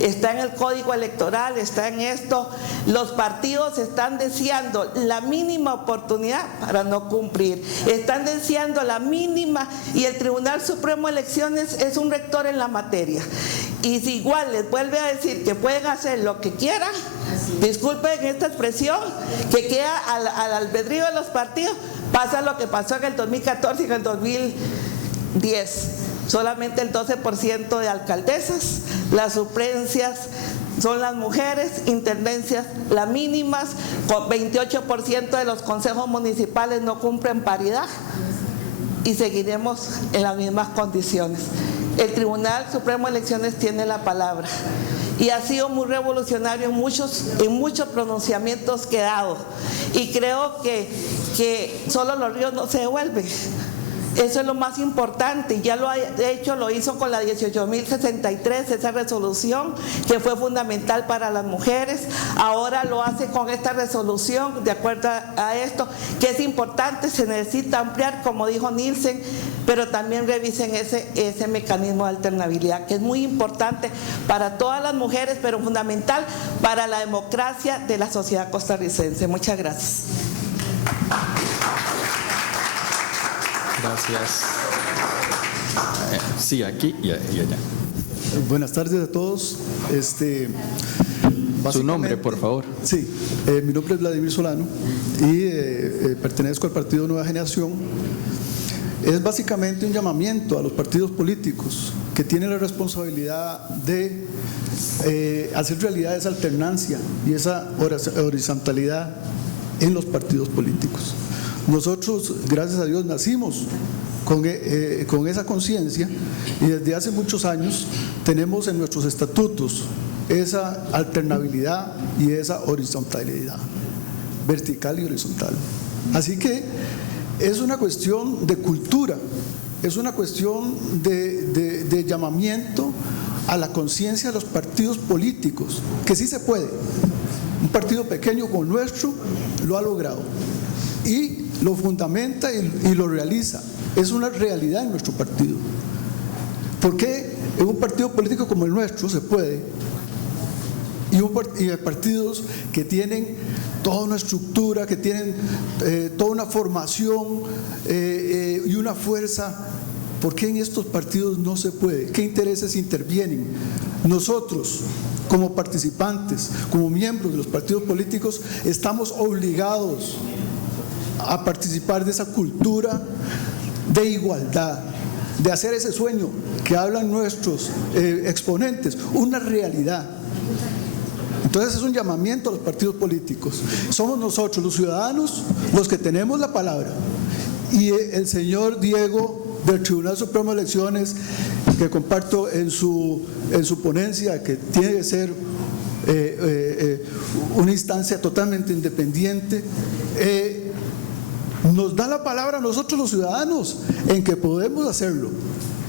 está en el Código Electoral, está en esto. Los partidos están deseando la mínima oportunidad para no cumplir, están deseando la mínima, y el Tribunal Supremo de Elecciones es un rector en la materia, y si igual les vuelve a decir que pueden hacer lo que quieran, disculpen esta expresión, que queda al albedrío de los partidos, pasa lo que pasó en el 2014 y en el 2010, solamente el 12% de alcaldesas, las suplencias son las mujeres, intendencias las mínimas, con 28% de los consejos municipales no cumplen paridad, y seguiremos en las mismas condiciones. El Tribunal Supremo de Elecciones tiene la palabra y ha sido muy revolucionario en muchos pronunciamientos que ha dado, y creo que solo los ríos no se devuelven. Eso es lo más importante, y ya lo ha hecho, lo hizo con la 18.063, esa resolución que fue fundamental para las mujeres. Ahora lo hace con esta resolución, de acuerdo a esto, que es importante, se necesita ampliar, como dijo Nielsen, pero también revisen ese mecanismo de alternabilidad, que es muy importante para todas las mujeres, pero fundamental para la democracia de la sociedad costarricense. Muchas gracias. Gracias. Sí, aquí y allá. Buenas tardes a todos. Su nombre, por favor. Sí, mi nombre es Vladimir Solano y pertenezco al Partido Nueva Generación. Es básicamente un llamamiento a los partidos políticos que tienen la responsabilidad de hacer realidad esa alternancia y esa horizontalidad en los partidos políticos. Nosotros, gracias a Dios, nacimos con esa conciencia, y desde hace muchos años tenemos en nuestros estatutos esa alternabilidad y esa horizontalidad, vertical y horizontal. Así que es una cuestión de cultura, es una cuestión de llamamiento a la conciencia de los partidos políticos, que sí se puede. Un partido pequeño como el nuestro lo ha logrado y lo fundamenta y lo realiza. Es una realidad en nuestro partido. ¿Por qué en un partido político como el nuestro se puede? Y partidos que tienen toda una estructura, que tienen toda una formación y una fuerza, ¿por qué en estos partidos no se puede? ¿Qué intereses intervienen? Nosotros, como participantes, como miembros de los partidos políticos, estamos obligados a participar de esa cultura de igualdad, de hacer ese sueño que hablan nuestros exponentes, una realidad. Entonces es un llamamiento a los partidos políticos. Somos nosotros, los ciudadanos, los que tenemos la palabra. Y el señor Diego del Tribunal Supremo de Elecciones, que comparto en su ponencia, que tiene que ser una instancia totalmente independiente, nos da la palabra a nosotros los ciudadanos en que podemos hacerlo.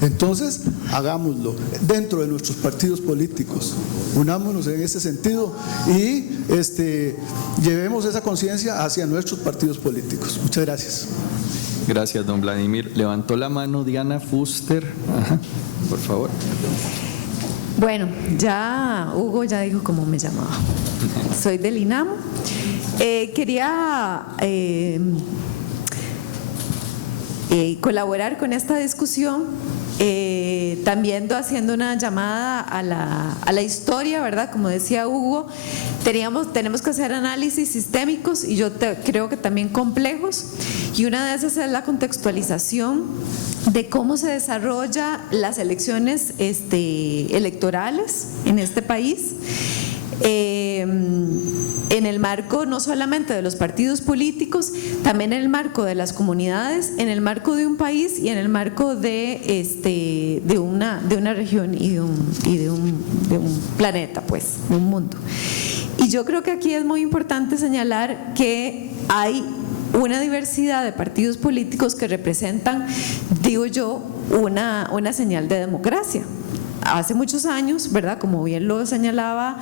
Entonces, hagámoslo dentro de nuestros partidos políticos, unámonos en ese sentido y llevemos esa conciencia hacia nuestros partidos políticos. Muchas gracias. Gracias, don Vladimir. Levantó la mano Diana Fuster. Ajá, por favor. Bueno, ya Hugo ya dijo cómo me llamaba. Soy del INAMO. Quería colaborar con esta discusión, también haciendo una llamada a la historia, ¿verdad? Como decía Hugo, tenemos que hacer análisis sistémicos y yo creo que también complejos, y una de esas es la contextualización de cómo se desarrolla las elecciones electorales en este país. En el marco no solamente de los partidos políticos, también en el marco de las comunidades, en el marco de un país y en el marco de una región y de un planeta, pues, de un mundo. Y yo creo que aquí es muy importante señalar que hay una diversidad de partidos políticos que representan, digo yo, una señal de democracia. Hace muchos años, ¿verdad? Como bien lo señalaba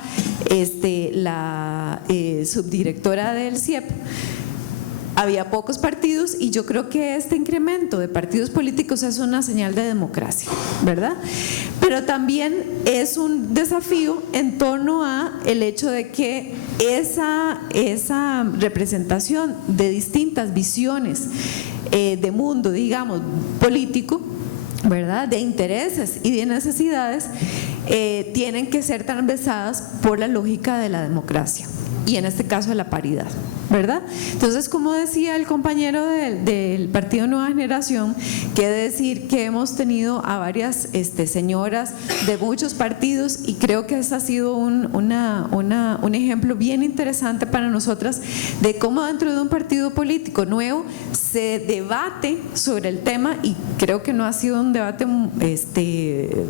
la subdirectora del CIEP, había pocos partidos y yo creo que este incremento de partidos políticos es una señal de democracia, ¿verdad? Pero también es un desafío en torno a el hecho de que esa representación de distintas visiones de mundo, digamos, político, ¿verdad?, de intereses y de necesidades, tienen que ser transversadas por la lógica de la democracia y en este caso de la paridad, ¿verdad? Entonces, como decía el compañero del Partido Nueva Generación, quiere decir que hemos tenido a varias señoras de muchos partidos y creo que ese ha sido un ejemplo bien interesante para nosotras de cómo dentro de un partido político nuevo se debate sobre el tema, y creo que no ha sido un debate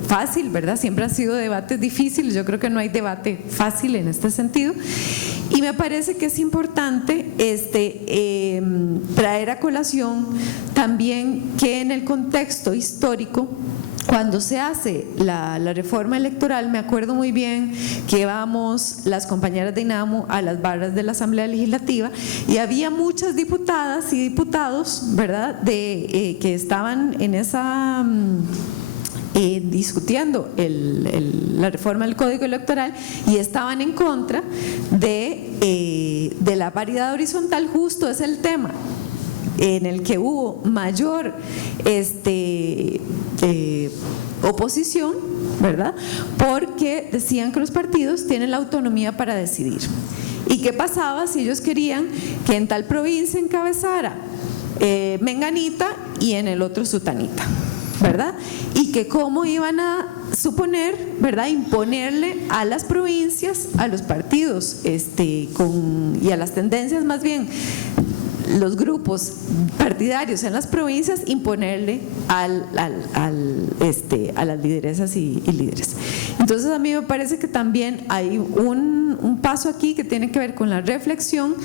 fácil, ¿verdad? Siempre han sido debates difíciles, yo creo que no hay debate fácil en este sentido. Y me parece que es importante traer a colación también que en el contexto histórico, cuando se hace la reforma electoral, me acuerdo muy bien que íbamos las compañeras de INAMO a las barras de la Asamblea Legislativa y había muchas diputadas y diputados, ¿verdad?, que estaban en esa… discutiendo la reforma del Código Electoral y estaban en contra de la paridad horizontal. Justo es el tema en el que hubo mayor oposición, ¿verdad?, porque decían que los partidos tienen la autonomía para decidir. ¿Y qué pasaba si ellos querían que en tal provincia encabezara menganita y en el otro sutanita, ¿verdad? Y que cómo iban a suponer, ¿verdad?, imponerle a las provincias, a los partidos y a las tendencias, más bien los grupos partidarios en las provincias, imponerle a las lideresas y líderes. Entonces a mí me parece que también hay un paso aquí que tiene que ver con la reflexión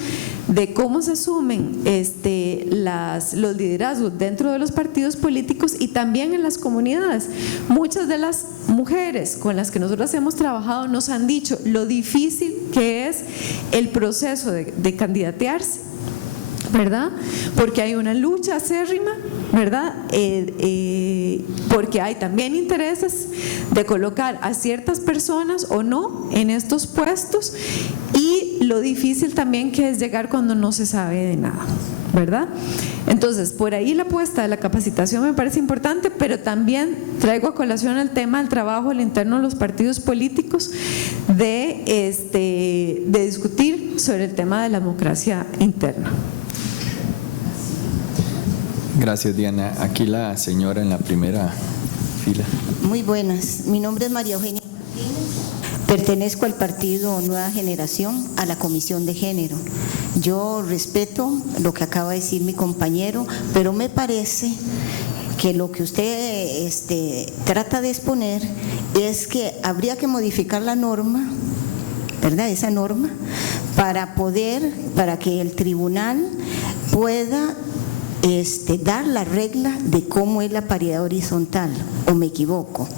de cómo se asumen los liderazgos dentro de los partidos políticos y también en las comunidades. Muchas de las mujeres con las que nosotros hemos trabajado nos han dicho lo difícil que es el proceso de candidatearse, ¿verdad? Porque hay una lucha acérrima, ¿verdad? Porque hay también intereses de colocar a ciertas personas o no en estos puestos, y lo difícil también que es llegar cuando no se sabe de nada, ¿verdad? Entonces, por ahí la apuesta de la capacitación me parece importante, pero también traigo a colación el tema del trabajo al interno de los partidos políticos, de discutir sobre el tema de la democracia interna. Gracias, Diana. Aquí la señora en la primera fila. Muy buenas, mi nombre es María Eugenia Martínez, pertenezco al partido Nueva Generación, a la Comisión de Género. Yo respeto lo que acaba de decir mi compañero, pero me parece que lo que usted trata de exponer es que habría que modificar la norma, ¿verdad?, esa norma, para que el tribunal pueda dar la regla de cómo es la paridad horizontal, ¿o me equivoco?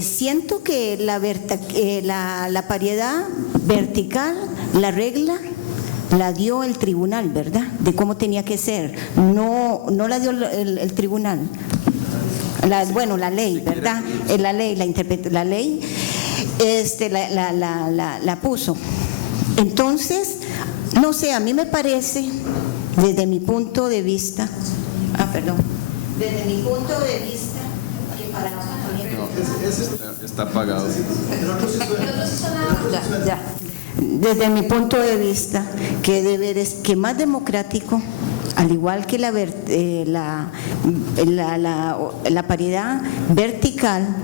Siento que la paridad vertical, la regla, la dio el tribunal, ¿verdad? De cómo tenía que ser. No la dio el tribunal. La ley, ¿verdad? La ley, la ley la puso. Entonces, no sé, a mí me parece, desde mi punto de vista, desde mi punto de vista, que para está apagado. Ya. Desde mi punto de vista, que más democrático, al igual que la paridad vertical,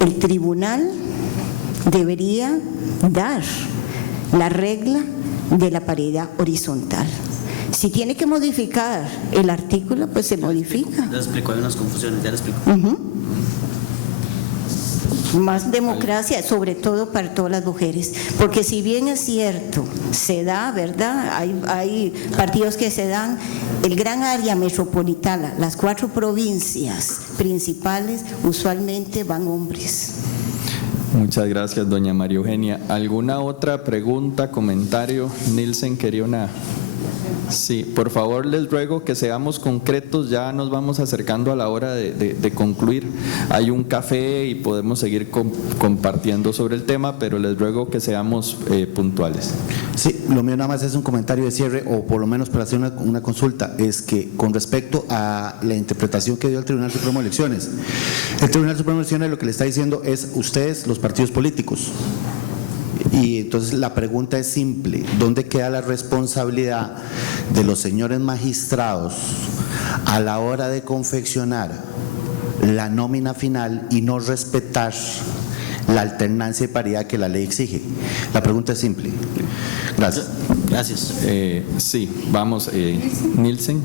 el tribunal debería dar la regla de la paridad horizontal. Si tiene que modificar el artículo, pues se modifica. Ya explico, hay unas confusiones, ya le explico. Más democracia, sobre todo para todas las mujeres, porque si bien es cierto, se da, ¿verdad? Hay partidos que se dan, el gran área metropolitana, las 4 provincias principales, usualmente van hombres. Muchas gracias, doña María Eugenia. ¿Alguna otra pregunta, comentario? Nilsen quería una... Sí, por favor les ruego que seamos concretos, ya nos vamos acercando a la hora de concluir. Hay un café y podemos seguir compartiendo sobre el tema, pero les ruego que seamos puntuales. Sí, lo mío nada más es un comentario de cierre, o por lo menos para hacer una consulta, es que con respecto a la interpretación que dio el Tribunal Supremo de Elecciones, el Tribunal Supremo de Elecciones lo que le está diciendo es ustedes, los partidos políticos. Y entonces la pregunta es simple: ¿dónde queda la responsabilidad de los señores magistrados a la hora de confeccionar la nómina final y no respetar la alternancia y paridad que la ley exige? La pregunta es simple. Gracias. Gracias. Sí, vamos, Nilsen.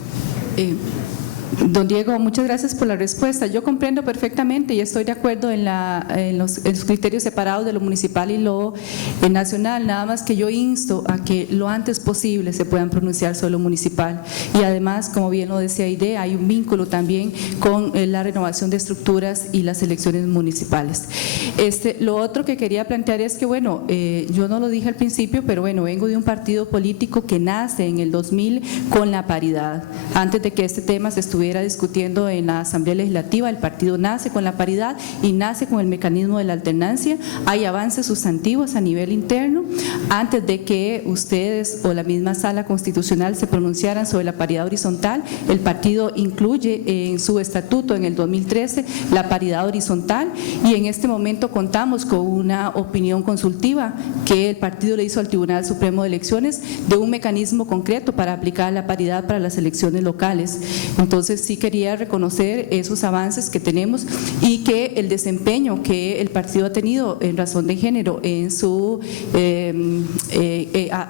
Don Diego, muchas gracias por la respuesta. Yo comprendo perfectamente y estoy de acuerdo en los criterios separados de lo municipal y lo nacional, nada más que yo insto a que lo antes posible se puedan pronunciar sobre lo municipal. Y además, como bien lo decía Aide, hay un vínculo también con la renovación de estructuras y las elecciones municipales. Lo otro que quería plantear es que, bueno, yo no lo dije al principio, pero bueno, vengo de un partido político que nace en el 2000 con la paridad. Antes de que este tema se estuviera discutiendo en la Asamblea Legislativa, el partido nace con la paridad y nace con el mecanismo de la alternancia. Hay avances sustantivos a nivel interno. Antes de que ustedes o la misma Sala Constitucional se pronunciaran sobre la paridad horizontal, el partido incluye en su estatuto en el 2013 la paridad horizontal, y en este momento contamos con una opinión consultiva que el partido le hizo al Tribunal Supremo de Elecciones de un mecanismo concreto para aplicar la paridad para las elecciones locales. Entonces sí quería reconocer esos avances que tenemos y que el desempeño que el partido ha tenido en razón de género en su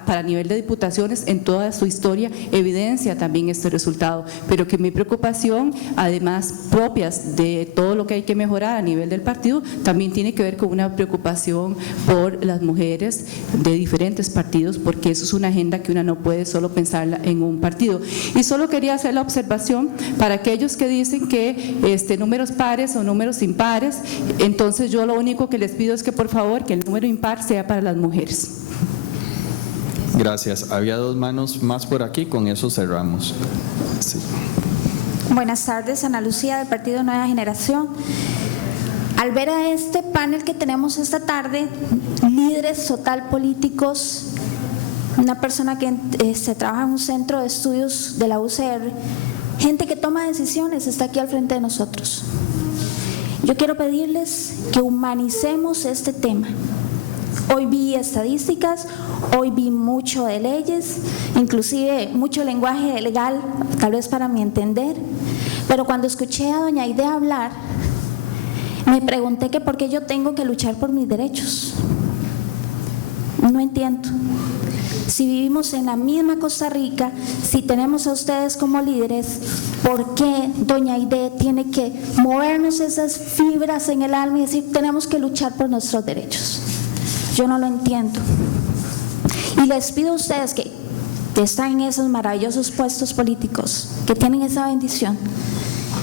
para nivel de diputaciones en toda su historia evidencia también este resultado, pero que mi preocupación, además propias de todo lo que hay que mejorar a nivel del partido, también tiene que ver con una preocupación por las mujeres de diferentes partidos, porque eso es una agenda que una no puede solo pensarla en un partido. Y solo quería hacer la observación para aquellos que dicen que números pares o números impares, entonces yo lo único que les pido es que por favor que el número impar sea para las mujeres. Gracias. Había 2 manos más por aquí, con eso cerramos. Sí. Buenas tardes, Ana Lucía del Partido Nueva Generación. Al ver a este panel que tenemos esta tarde, líderes total políticos, una persona que trabaja en un centro de estudios de la UCR, gente que toma decisiones, está aquí al frente de nosotros. Yo quiero pedirles que humanicemos este tema. Hoy vi estadísticas, hoy vi mucho de leyes, inclusive mucho lenguaje legal, tal vez para mi entender, pero cuando escuché a doña Aide hablar, me pregunté que por qué yo tengo que luchar por mis derechos. No entiendo. Si vivimos en la misma Costa Rica, si tenemos a ustedes como líderes, ¿por qué doña Aide tiene que movernos esas fibras en el alma y decir tenemos que luchar por nuestros derechos? Yo no lo entiendo. Y les pido a ustedes que que están en esos maravillosos puestos políticos, que tienen esa bendición,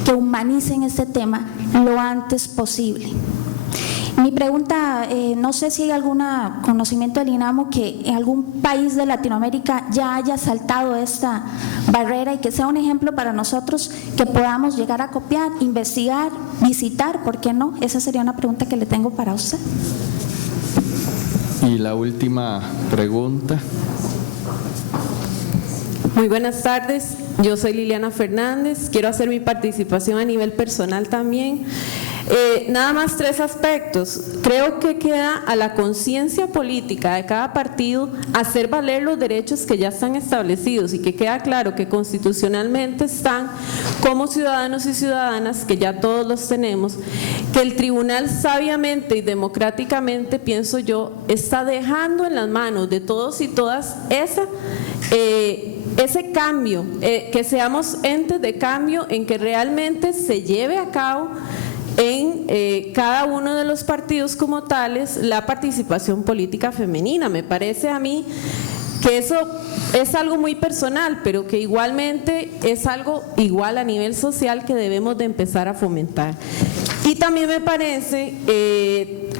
que humanicen este tema lo antes posible. Mi pregunta, no sé si hay algún conocimiento del INAMU que en algún país de Latinoamérica ya haya saltado esta barrera y que sea un ejemplo para nosotros que podamos llegar a copiar, investigar, visitar, ¿por qué no? Esa sería una pregunta que le tengo para usted. Y la última pregunta. Muy buenas tardes, yo soy Liliana Fernández, quiero hacer mi participación a nivel personal también. Nada más 3 aspectos. Creo que queda a la conciencia política de cada partido hacer valer los derechos que ya están establecidos y que queda claro que constitucionalmente están como ciudadanos y ciudadanas, que ya todos los tenemos, que el tribunal sabiamente y democráticamente, pienso yo, está dejando en las manos de todos y todas ese cambio, que seamos entes de cambio en que realmente se lleve a cabo en cada uno de los partidos como tales la participación política femenina. Me parece a mí que eso es algo muy personal, pero que igualmente es algo igual a nivel social que debemos de empezar a fomentar. Y también me parece,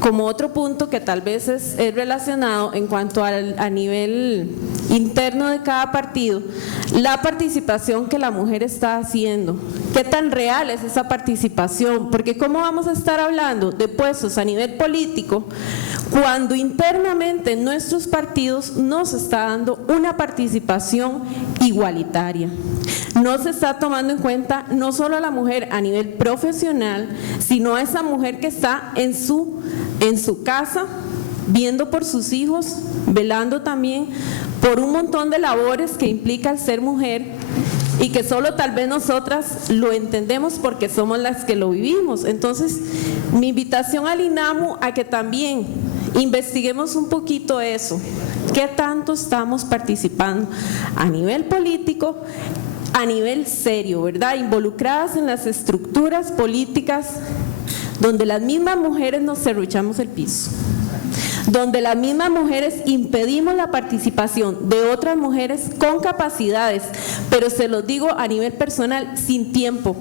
como otro punto que tal vez es relacionado en cuanto a nivel interno de cada partido, la participación que la mujer está haciendo. ¿Qué tan real es esa participación? Porque ¿cómo vamos a estar hablando de puestos a nivel político cuando internamente en nuestros partidos no se está dando una participación igualitaria? No se está tomando en cuenta no solo a la mujer a nivel profesional, sino a esa mujer que está en su casa, viendo por sus hijos, velando también por un montón de labores que implica el ser mujer y que solo tal vez nosotras lo entendemos porque somos las que lo vivimos. Entonces, mi invitación al INAMU a que también investiguemos un poquito eso, qué tanto estamos participando a nivel político, a nivel serio, ¿verdad? Involucradas en las estructuras políticas donde las mismas mujeres nos serruchamos el piso, donde las mismas mujeres impedimos la participación de otras mujeres con capacidades, pero se los digo a nivel personal, sin tiempo,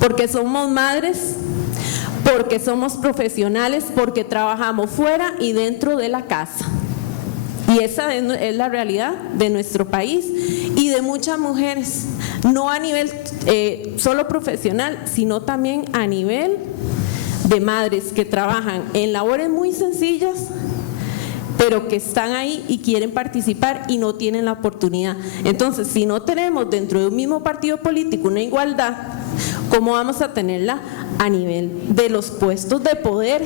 porque somos madres, porque somos profesionales, porque trabajamos fuera y dentro de la casa. Y esa es la realidad de nuestro país y de muchas mujeres, no a nivel solo profesional, sino también a nivel de madres que trabajan en labores muy sencillas, pero que están ahí y quieren participar y no tienen la oportunidad. Entonces, si no tenemos dentro de un mismo partido político una igualdad, ¿cómo vamos a tenerla a nivel de los puestos de poder,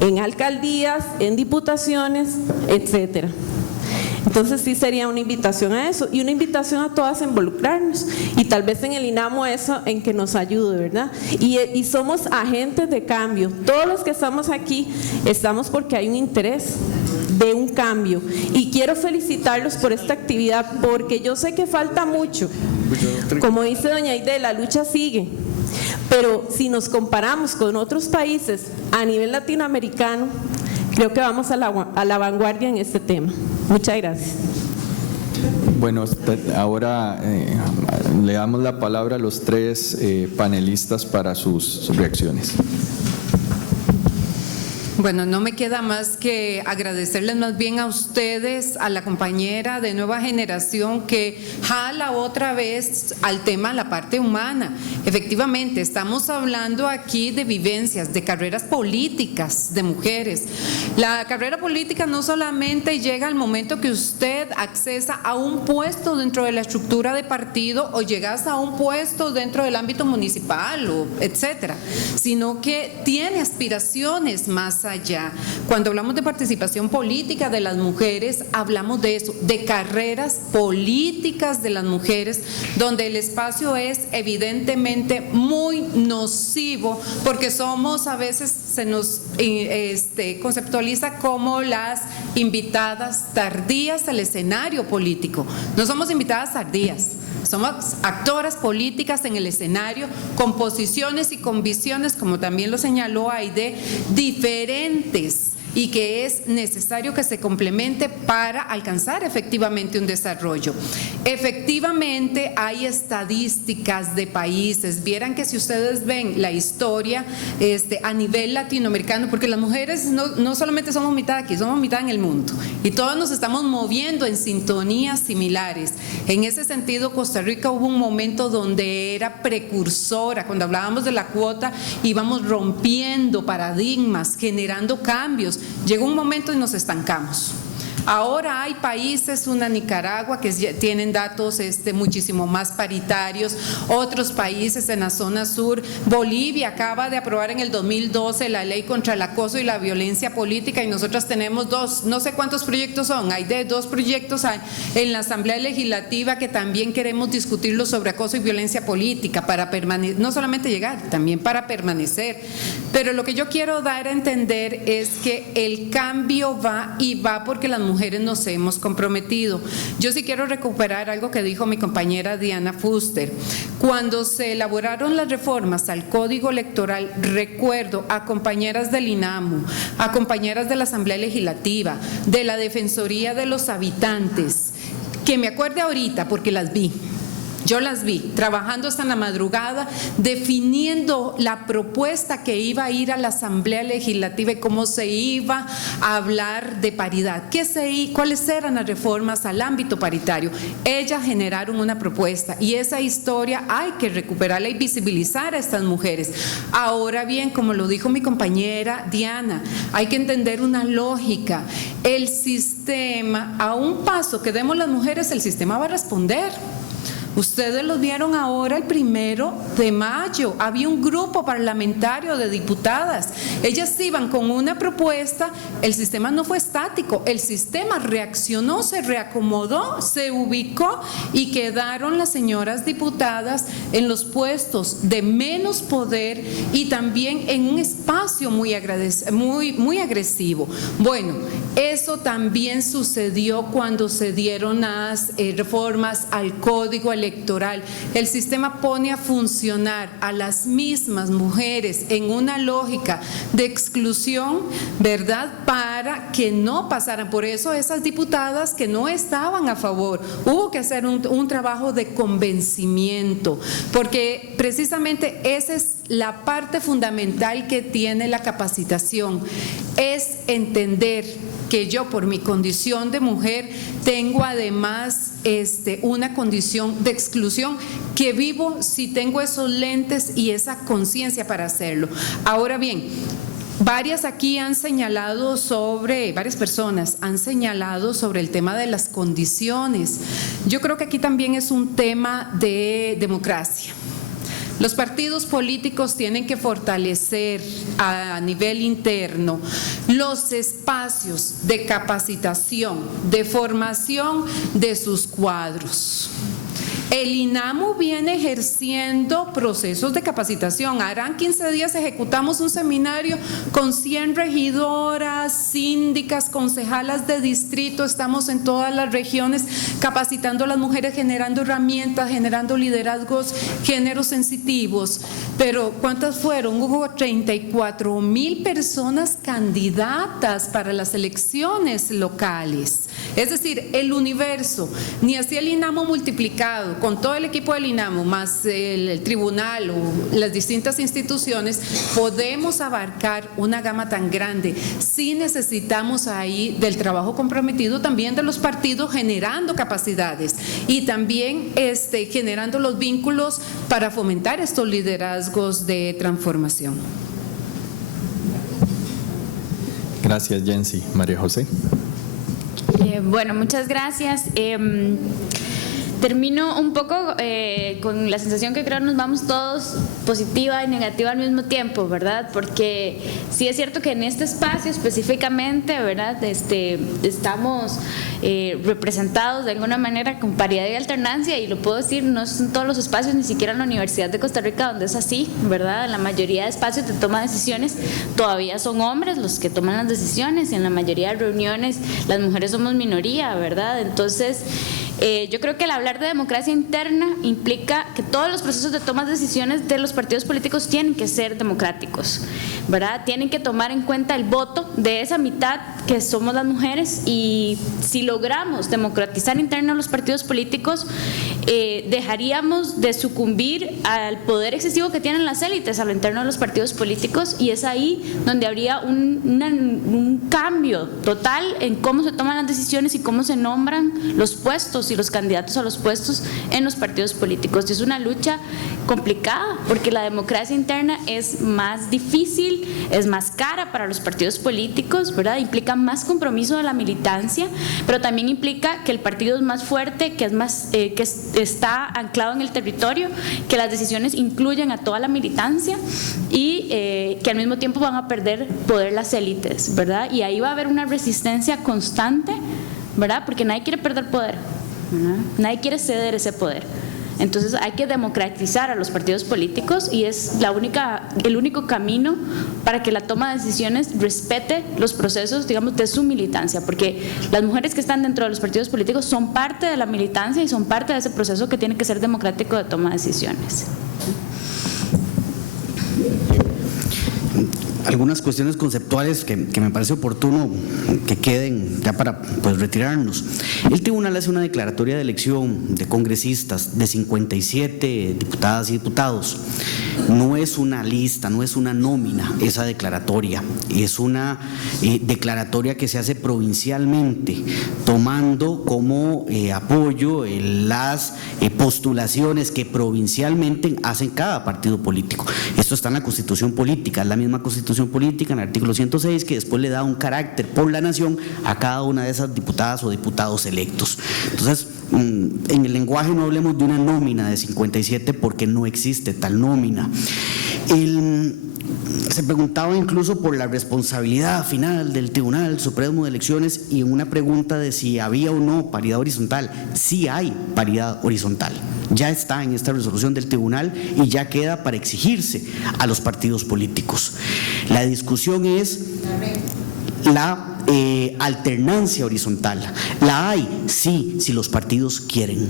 en alcaldías, en diputaciones, etcétera? Entonces sí sería una invitación a eso y una invitación a todas a involucrarnos y tal vez en el INAMU eso en que nos ayude, ¿verdad? Y somos agentes de cambio. Todos los que estamos aquí estamos porque hay un interés de un cambio y quiero felicitarlos por esta actividad porque yo sé que falta mucho. Como dice doña Aide, la lucha sigue. Pero si nos comparamos con otros países a nivel latinoamericano, creo que vamos a la vanguardia en este tema. Muchas gracias. Bueno, ahora le damos la palabra a los 3 panelistas para sus reacciones. Bueno, no me queda más que agradecerles más bien a ustedes, a la compañera de Nueva Generación que jala otra vez al tema la parte humana. Efectivamente, estamos hablando aquí de vivencias, de carreras políticas de mujeres. La carrera política no solamente llega al momento que usted accesa a un puesto dentro de la estructura de partido o llegas a un puesto dentro del ámbito municipal, o etcétera, sino que tiene aspiraciones más allá. Cuando hablamos de participación política de las mujeres, hablamos de eso, de carreras políticas de las mujeres, donde el espacio es evidentemente muy nocivo, porque somos, a veces se nos conceptualiza como las invitadas tardías al escenario político. No somos invitadas tardías, somos actoras políticas en el escenario con posiciones y con visiones, como también lo señaló Aide, diferentes y que es necesario que se complemente para alcanzar efectivamente un desarrollo. Efectivamente hay estadísticas de países, vieran que si ustedes ven la historia a nivel latinoamericano, porque las mujeres no solamente somos mitad aquí, somos mitad en el mundo y todos nos estamos moviendo en sintonías similares. En ese sentido, Costa Rica hubo un momento donde era precursora, cuando hablábamos de la cuota íbamos rompiendo paradigmas, generando cambios. Llegó un momento y nos estancamos. Ahora hay países, una Nicaragua, que tienen datos muchísimo más paritarios, otros países en la zona sur. Bolivia acaba de aprobar en el 2012 la ley contra el acoso y la violencia política y nosotros tenemos no sé cuántos proyectos son, hay dos proyectos en la Asamblea Legislativa que también queremos discutirlo sobre acoso y violencia política para permanecer, no solamente llegar, también para permanecer. Pero lo que yo quiero dar a entender es que el cambio va porque las mujeres nos hemos comprometido. Yo sí quiero recuperar algo que dijo mi compañera Diana Fuster. Cuando se elaboraron las reformas al Código Electoral, recuerdo a compañeras del INAMU, a compañeras de la Asamblea Legislativa, de la Defensoría de los Habitantes, que me acuerde ahorita porque las vi. Yo las vi trabajando hasta en la madrugada, definiendo la propuesta que iba a ir a la Asamblea Legislativa y cómo se iba a hablar de paridad, cuáles eran las reformas al ámbito paritario. Ellas generaron una propuesta y esa historia hay que recuperarla y visibilizar a estas mujeres. Ahora bien, como lo dijo mi compañera Diana, hay que entender una lógica. El sistema, a un paso que demos las mujeres, el sistema va a responder. Ustedes lo vieron ahora el 1 de mayo, había un grupo parlamentario de diputadas, ellas iban con una propuesta, el sistema no fue estático, el sistema reaccionó, se reacomodó, se ubicó y quedaron las señoras diputadas en los puestos de menos poder y también en un espacio muy agresivo. Bueno, eso también sucedió cuando se dieron las reformas al Código Electoral. El sistema pone a funcionar a las mismas mujeres en una lógica de exclusión, ¿verdad? Para que no pasaran. Por eso esas diputadas que no estaban a favor, hubo que hacer un trabajo de convencimiento, porque precisamente esa es la parte fundamental que tiene la capacitación, es entender que yo por mi condición de mujer tengo además una condición de exclusión que vivo si tengo esos lentes y esa conciencia para hacerlo. Ahora bien, varias personas han señalado sobre el tema de las condiciones. Yo creo que aquí también es un tema de democracia. Los partidos políticos tienen que fortalecer a nivel interno los espacios de capacitación, de formación de sus cuadros. El INAMU viene ejerciendo procesos de capacitación. Harán 15 días ejecutamos un seminario con 100 regidoras, síndicas, concejalas de distrito. Estamos en todas las regiones capacitando a las mujeres, generando herramientas, generando liderazgos género sensitivos. Pero ¿cuántas fueron? Hubo 34,000 personas candidatas para las elecciones locales. Es decir, el universo, ni así el INAMU multiplicado, con todo el equipo del INAMU, más el tribunal o las distintas instituciones, podemos abarcar una gama tan grande. Sí necesitamos ahí del trabajo comprometido también de los partidos generando capacidades y también generando los vínculos para fomentar estos liderazgos de transformación. Gracias, Jensi. María José. Bueno, muchas gracias. Termino un poco con la sensación que creo nos vamos todos positiva y negativa al mismo tiempo, ¿verdad? Porque sí es cierto que en este espacio específicamente, ¿verdad? Estamos representados de alguna manera con paridad y alternancia, y lo puedo decir, no son todos los espacios, ni siquiera en la Universidad de Costa Rica donde es así, ¿verdad? En la mayoría de espacios de toma de decisiones todavía son hombres los que toman las decisiones, y en la mayoría de reuniones las mujeres somos minoría, ¿verdad? Entonces Yo creo que el hablar de democracia interna implica que todos los procesos de toma de decisiones de los partidos políticos tienen que ser democráticos, ¿verdad? Tienen que tomar en cuenta el voto de esa mitad que somos las mujeres, y si logramos democratizar interna los partidos políticos, dejaríamos de sucumbir al poder excesivo que tienen las élites a lo interno de los partidos políticos, y es ahí donde habría un cambio total en cómo se toman las decisiones y cómo se nombran los puestos y los candidatos a los puestos en los partidos políticos. Es una lucha complicada porque la democracia interna es más difícil, es más cara para los partidos políticos, ¿verdad? Implica más compromiso de la militancia, pero también implica que el partido es más fuerte, que es más, que está anclado en el territorio, que las decisiones incluyen a toda la militancia y que al mismo tiempo van a perder poder las élites, ¿verdad? Y ahí va a haber una resistencia constante, ¿verdad? Porque nadie quiere perder poder, ¿verdad? Nadie quiere ceder ese poder. Entonces hay que democratizar a los partidos políticos, y es el único camino para que la toma de decisiones respete los procesos, digamos, de su militancia, porque las mujeres que están dentro de los partidos políticos son parte de la militancia y son parte de ese proceso que tiene que ser democrático de toma de decisiones. Algunas cuestiones conceptuales que me parece oportuno que queden ya para retirarnos. El tribunal hace una declaratoria de elección de congresistas de 57 diputadas y diputados. No es una lista, no es una nómina esa declaratoria, es una declaratoria que se hace provincialmente, tomando como apoyo las postulaciones que provincialmente hacen cada partido político. Esto está en la Constitución Política, es la misma Constitución Política en el artículo 106, que después le da un carácter por la nación a cada una de esas diputadas o diputados electos. Entonces, en el lenguaje no hablemos de una nómina de 57 porque no existe tal nómina. Se preguntaba incluso por la responsabilidad final del Tribunal Supremo de Elecciones, y en una pregunta de si había o no paridad horizontal. Sí hay paridad horizontal, ya está en esta resolución del tribunal y ya queda para exigirse a los partidos políticos. La discusión es la alternancia horizontal. ¿La hay? Sí, si los partidos quieren.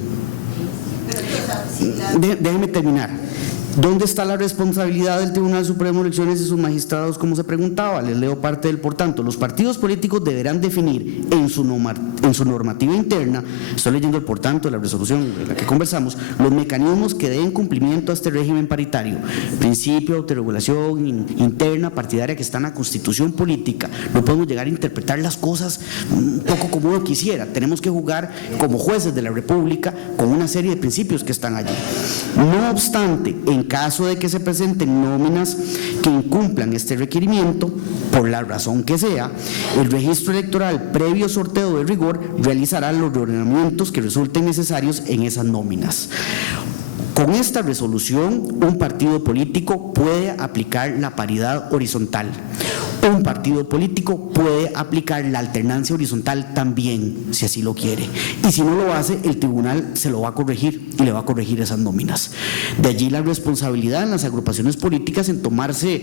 Déjenme terminar. ¿Dónde está la responsabilidad del Tribunal Supremo de Elecciones y sus magistrados, como se preguntaba? Les leo parte del por tanto. Los partidos políticos deberán definir en su normativa interna, estoy leyendo el por tanto de la resolución de la que conversamos, los mecanismos que den cumplimiento a este régimen paritario, principio de autorregulación interna partidaria que está en la Constitución Política. No podemos llegar a interpretar las cosas un poco como uno quisiera, tenemos que jugar como jueces de la República con una serie de principios que están allí. No obstante, en caso de que se presenten nóminas que incumplan este requerimiento, por la razón que sea, el registro electoral previo sorteo de rigor realizará los reordenamientos que resulten necesarios en esas nóminas. Con esta resolución, un partido político puede aplicar la paridad horizontal. Un partido político puede aplicar la alternancia horizontal también, si así lo quiere. Y si no lo hace, el tribunal se lo va a corregir y le va a corregir esas nóminas. De allí la responsabilidad en las agrupaciones políticas en tomarse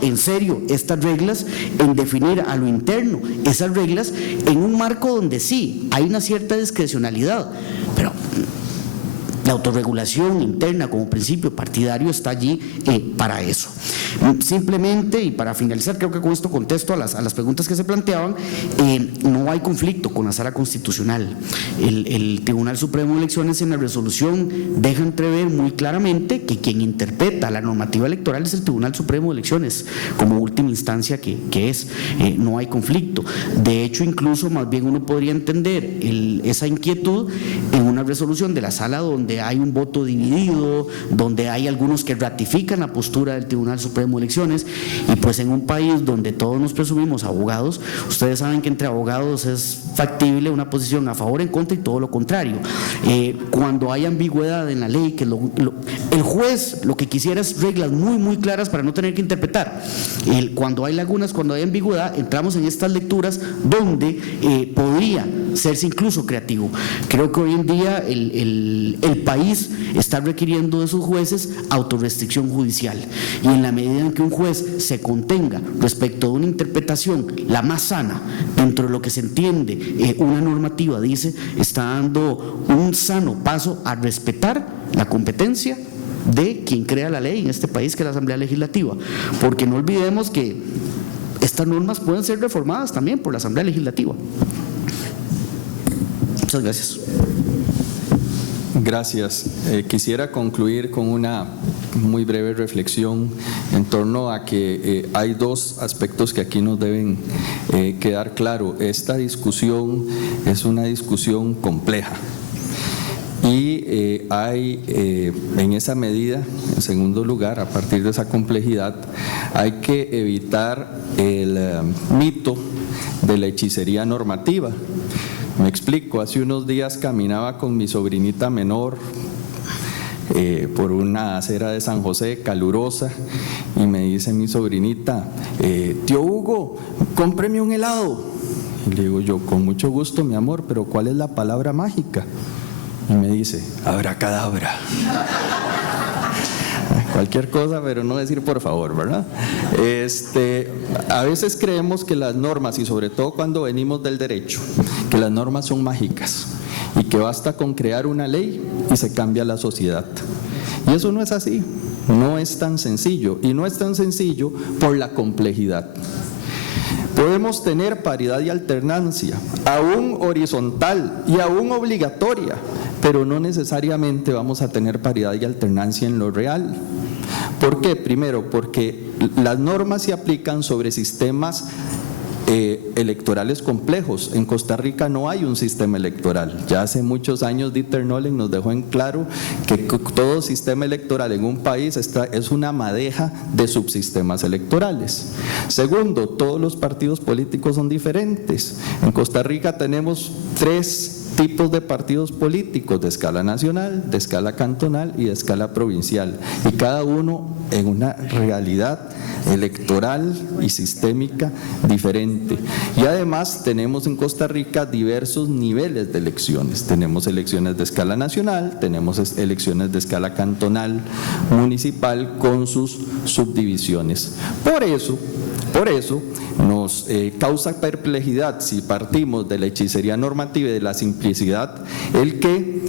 en serio estas reglas, en definir a lo interno esas reglas en un marco donde sí hay una cierta discrecionalidad, pero la autorregulación interna como principio partidario está allí para eso. Simplemente, y para finalizar, creo que con esto contesto a las preguntas que se planteaban, no hay conflicto con la Sala Constitucional. El Tribunal Supremo de Elecciones en la resolución deja entrever muy claramente que quien interpreta la normativa electoral es el Tribunal Supremo de Elecciones como última instancia que es. No hay conflicto. De hecho, incluso más bien uno podría entender esa inquietud en una resolución de la Sala donde hay un voto dividido, donde hay algunos que ratifican la postura del Tribunal Supremo de Elecciones, y pues en un país donde todos nos presumimos abogados, ustedes saben que entre abogados es factible una posición a favor, en contra y todo lo contrario. Cuando hay ambigüedad en la ley, que el juez lo que quisiera es reglas muy muy claras para no tener que interpretar. Cuando hay lagunas, cuando hay ambigüedad, entramos en estas lecturas donde podría serse incluso creativo. Creo que hoy en día el país está requiriendo de sus jueces autorrestricción judicial, y en la medida en que un juez se contenga respecto de una interpretación la más sana dentro de lo que se entiende una normativa, dice, está dando un sano paso a respetar la competencia de quien crea la ley en este país, que es la Asamblea Legislativa, porque no olvidemos que estas normas pueden ser reformadas también por la Asamblea Legislativa. Muchas gracias. Gracias. Quisiera concluir con una muy breve reflexión en torno a que hay dos aspectos que aquí nos deben quedar claro. Esta discusión es una discusión compleja. Y hay en esa medida, en segundo lugar, a partir de esa complejidad, hay que evitar el mito de la hechicería normativa. Me explico, hace unos días caminaba con mi sobrinita menor por una acera de San José calurosa y me dice mi sobrinita, tío Hugo, cómpreme un helado. Y le digo yo, con mucho gusto mi amor, pero ¿cuál es la palabra mágica? Y me dice, abracadabra. Cualquier cosa, pero no decir por favor, ¿verdad? A veces creemos que las normas, y sobre todo cuando venimos del derecho, que las normas son mágicas y que basta con crear una ley y se cambia la sociedad. Y eso no es así, no es tan sencillo, y no es tan sencillo por la complejidad. Podemos tener paridad y alternancia, aún horizontal y aún obligatoria, pero no necesariamente vamos a tener paridad y alternancia en lo real. ¿Por qué? Primero, porque las normas se aplican sobre sistemas electorales complejos. En Costa Rica no hay un sistema electoral. Ya hace muchos años Dieter Nolen nos dejó en claro que todo sistema electoral en un país es una madeja de subsistemas electorales. Segundo, todos los partidos políticos son diferentes. En Costa Rica tenemos 3 tipos de partidos políticos, de escala nacional, de escala cantonal y de escala provincial, y cada uno en una realidad electoral y sistémica diferente. Y además tenemos en Costa Rica diversos niveles de elecciones. Tenemos elecciones de escala nacional, tenemos elecciones de escala cantonal, municipal, con sus subdivisiones. Por eso nos causa perplejidad, si partimos de la hechicería normativa y de la simplicidad, el que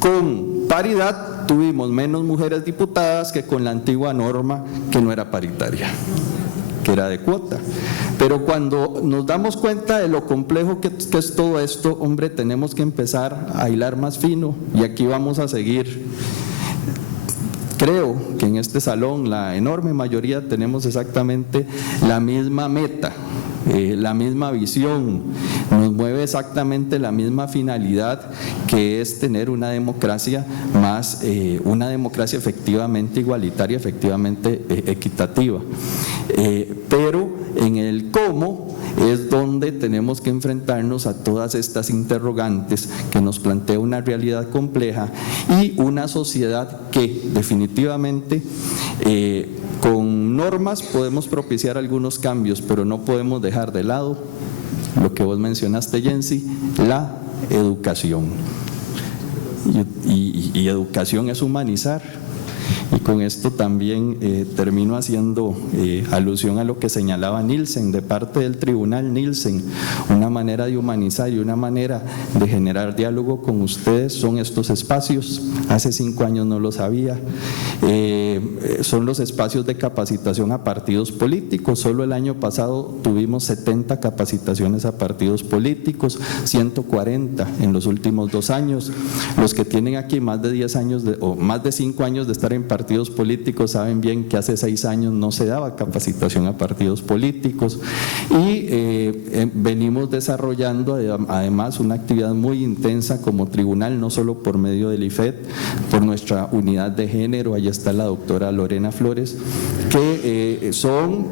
con paridad tuvimos menos mujeres diputadas que con la antigua norma que no era paritaria, que era de cuota. Pero cuando nos damos cuenta de lo complejo que es todo esto, hombre, tenemos que empezar a hilar más fino, y aquí vamos a seguir. Creo que en este salón la enorme mayoría tenemos exactamente la misma meta, la misma visión, nos mueve exactamente la misma finalidad, que es tener una democracia más, una democracia efectivamente igualitaria, efectivamente equitativa. Pero en el cómo es donde tenemos que enfrentarnos a todas estas interrogantes que nos plantea una realidad compleja y una sociedad que definitivamente con normas podemos propiciar algunos cambios, pero no podemos dejar de lado lo que vos mencionaste, Jensi, la educación. Y educación es humanizar. Y con esto también termino haciendo alusión a lo que señalaba Nielsen, de parte del tribunal Nielsen. Una manera de humanizar y una manera de generar diálogo con ustedes son estos espacios. Hace 5 años no lo sabía. Son los espacios de capacitación a partidos políticos. Solo el año pasado tuvimos 70 capacitaciones a partidos políticos, 140 en los últimos 2 años. Los que tienen aquí más de 10 años o más de 5 años de estar en partidos políticos saben bien que hace 6 años no se daba capacitación a partidos políticos, y venimos desarrollando además una actividad muy intensa como tribunal, no solo por medio del IFED, por nuestra unidad de género. Allí está la doctora Lorena Flores, que son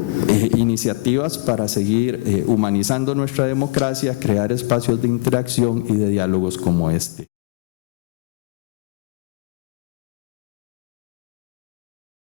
iniciativas para seguir humanizando nuestra democracia, crear espacios de interacción y de diálogos como este.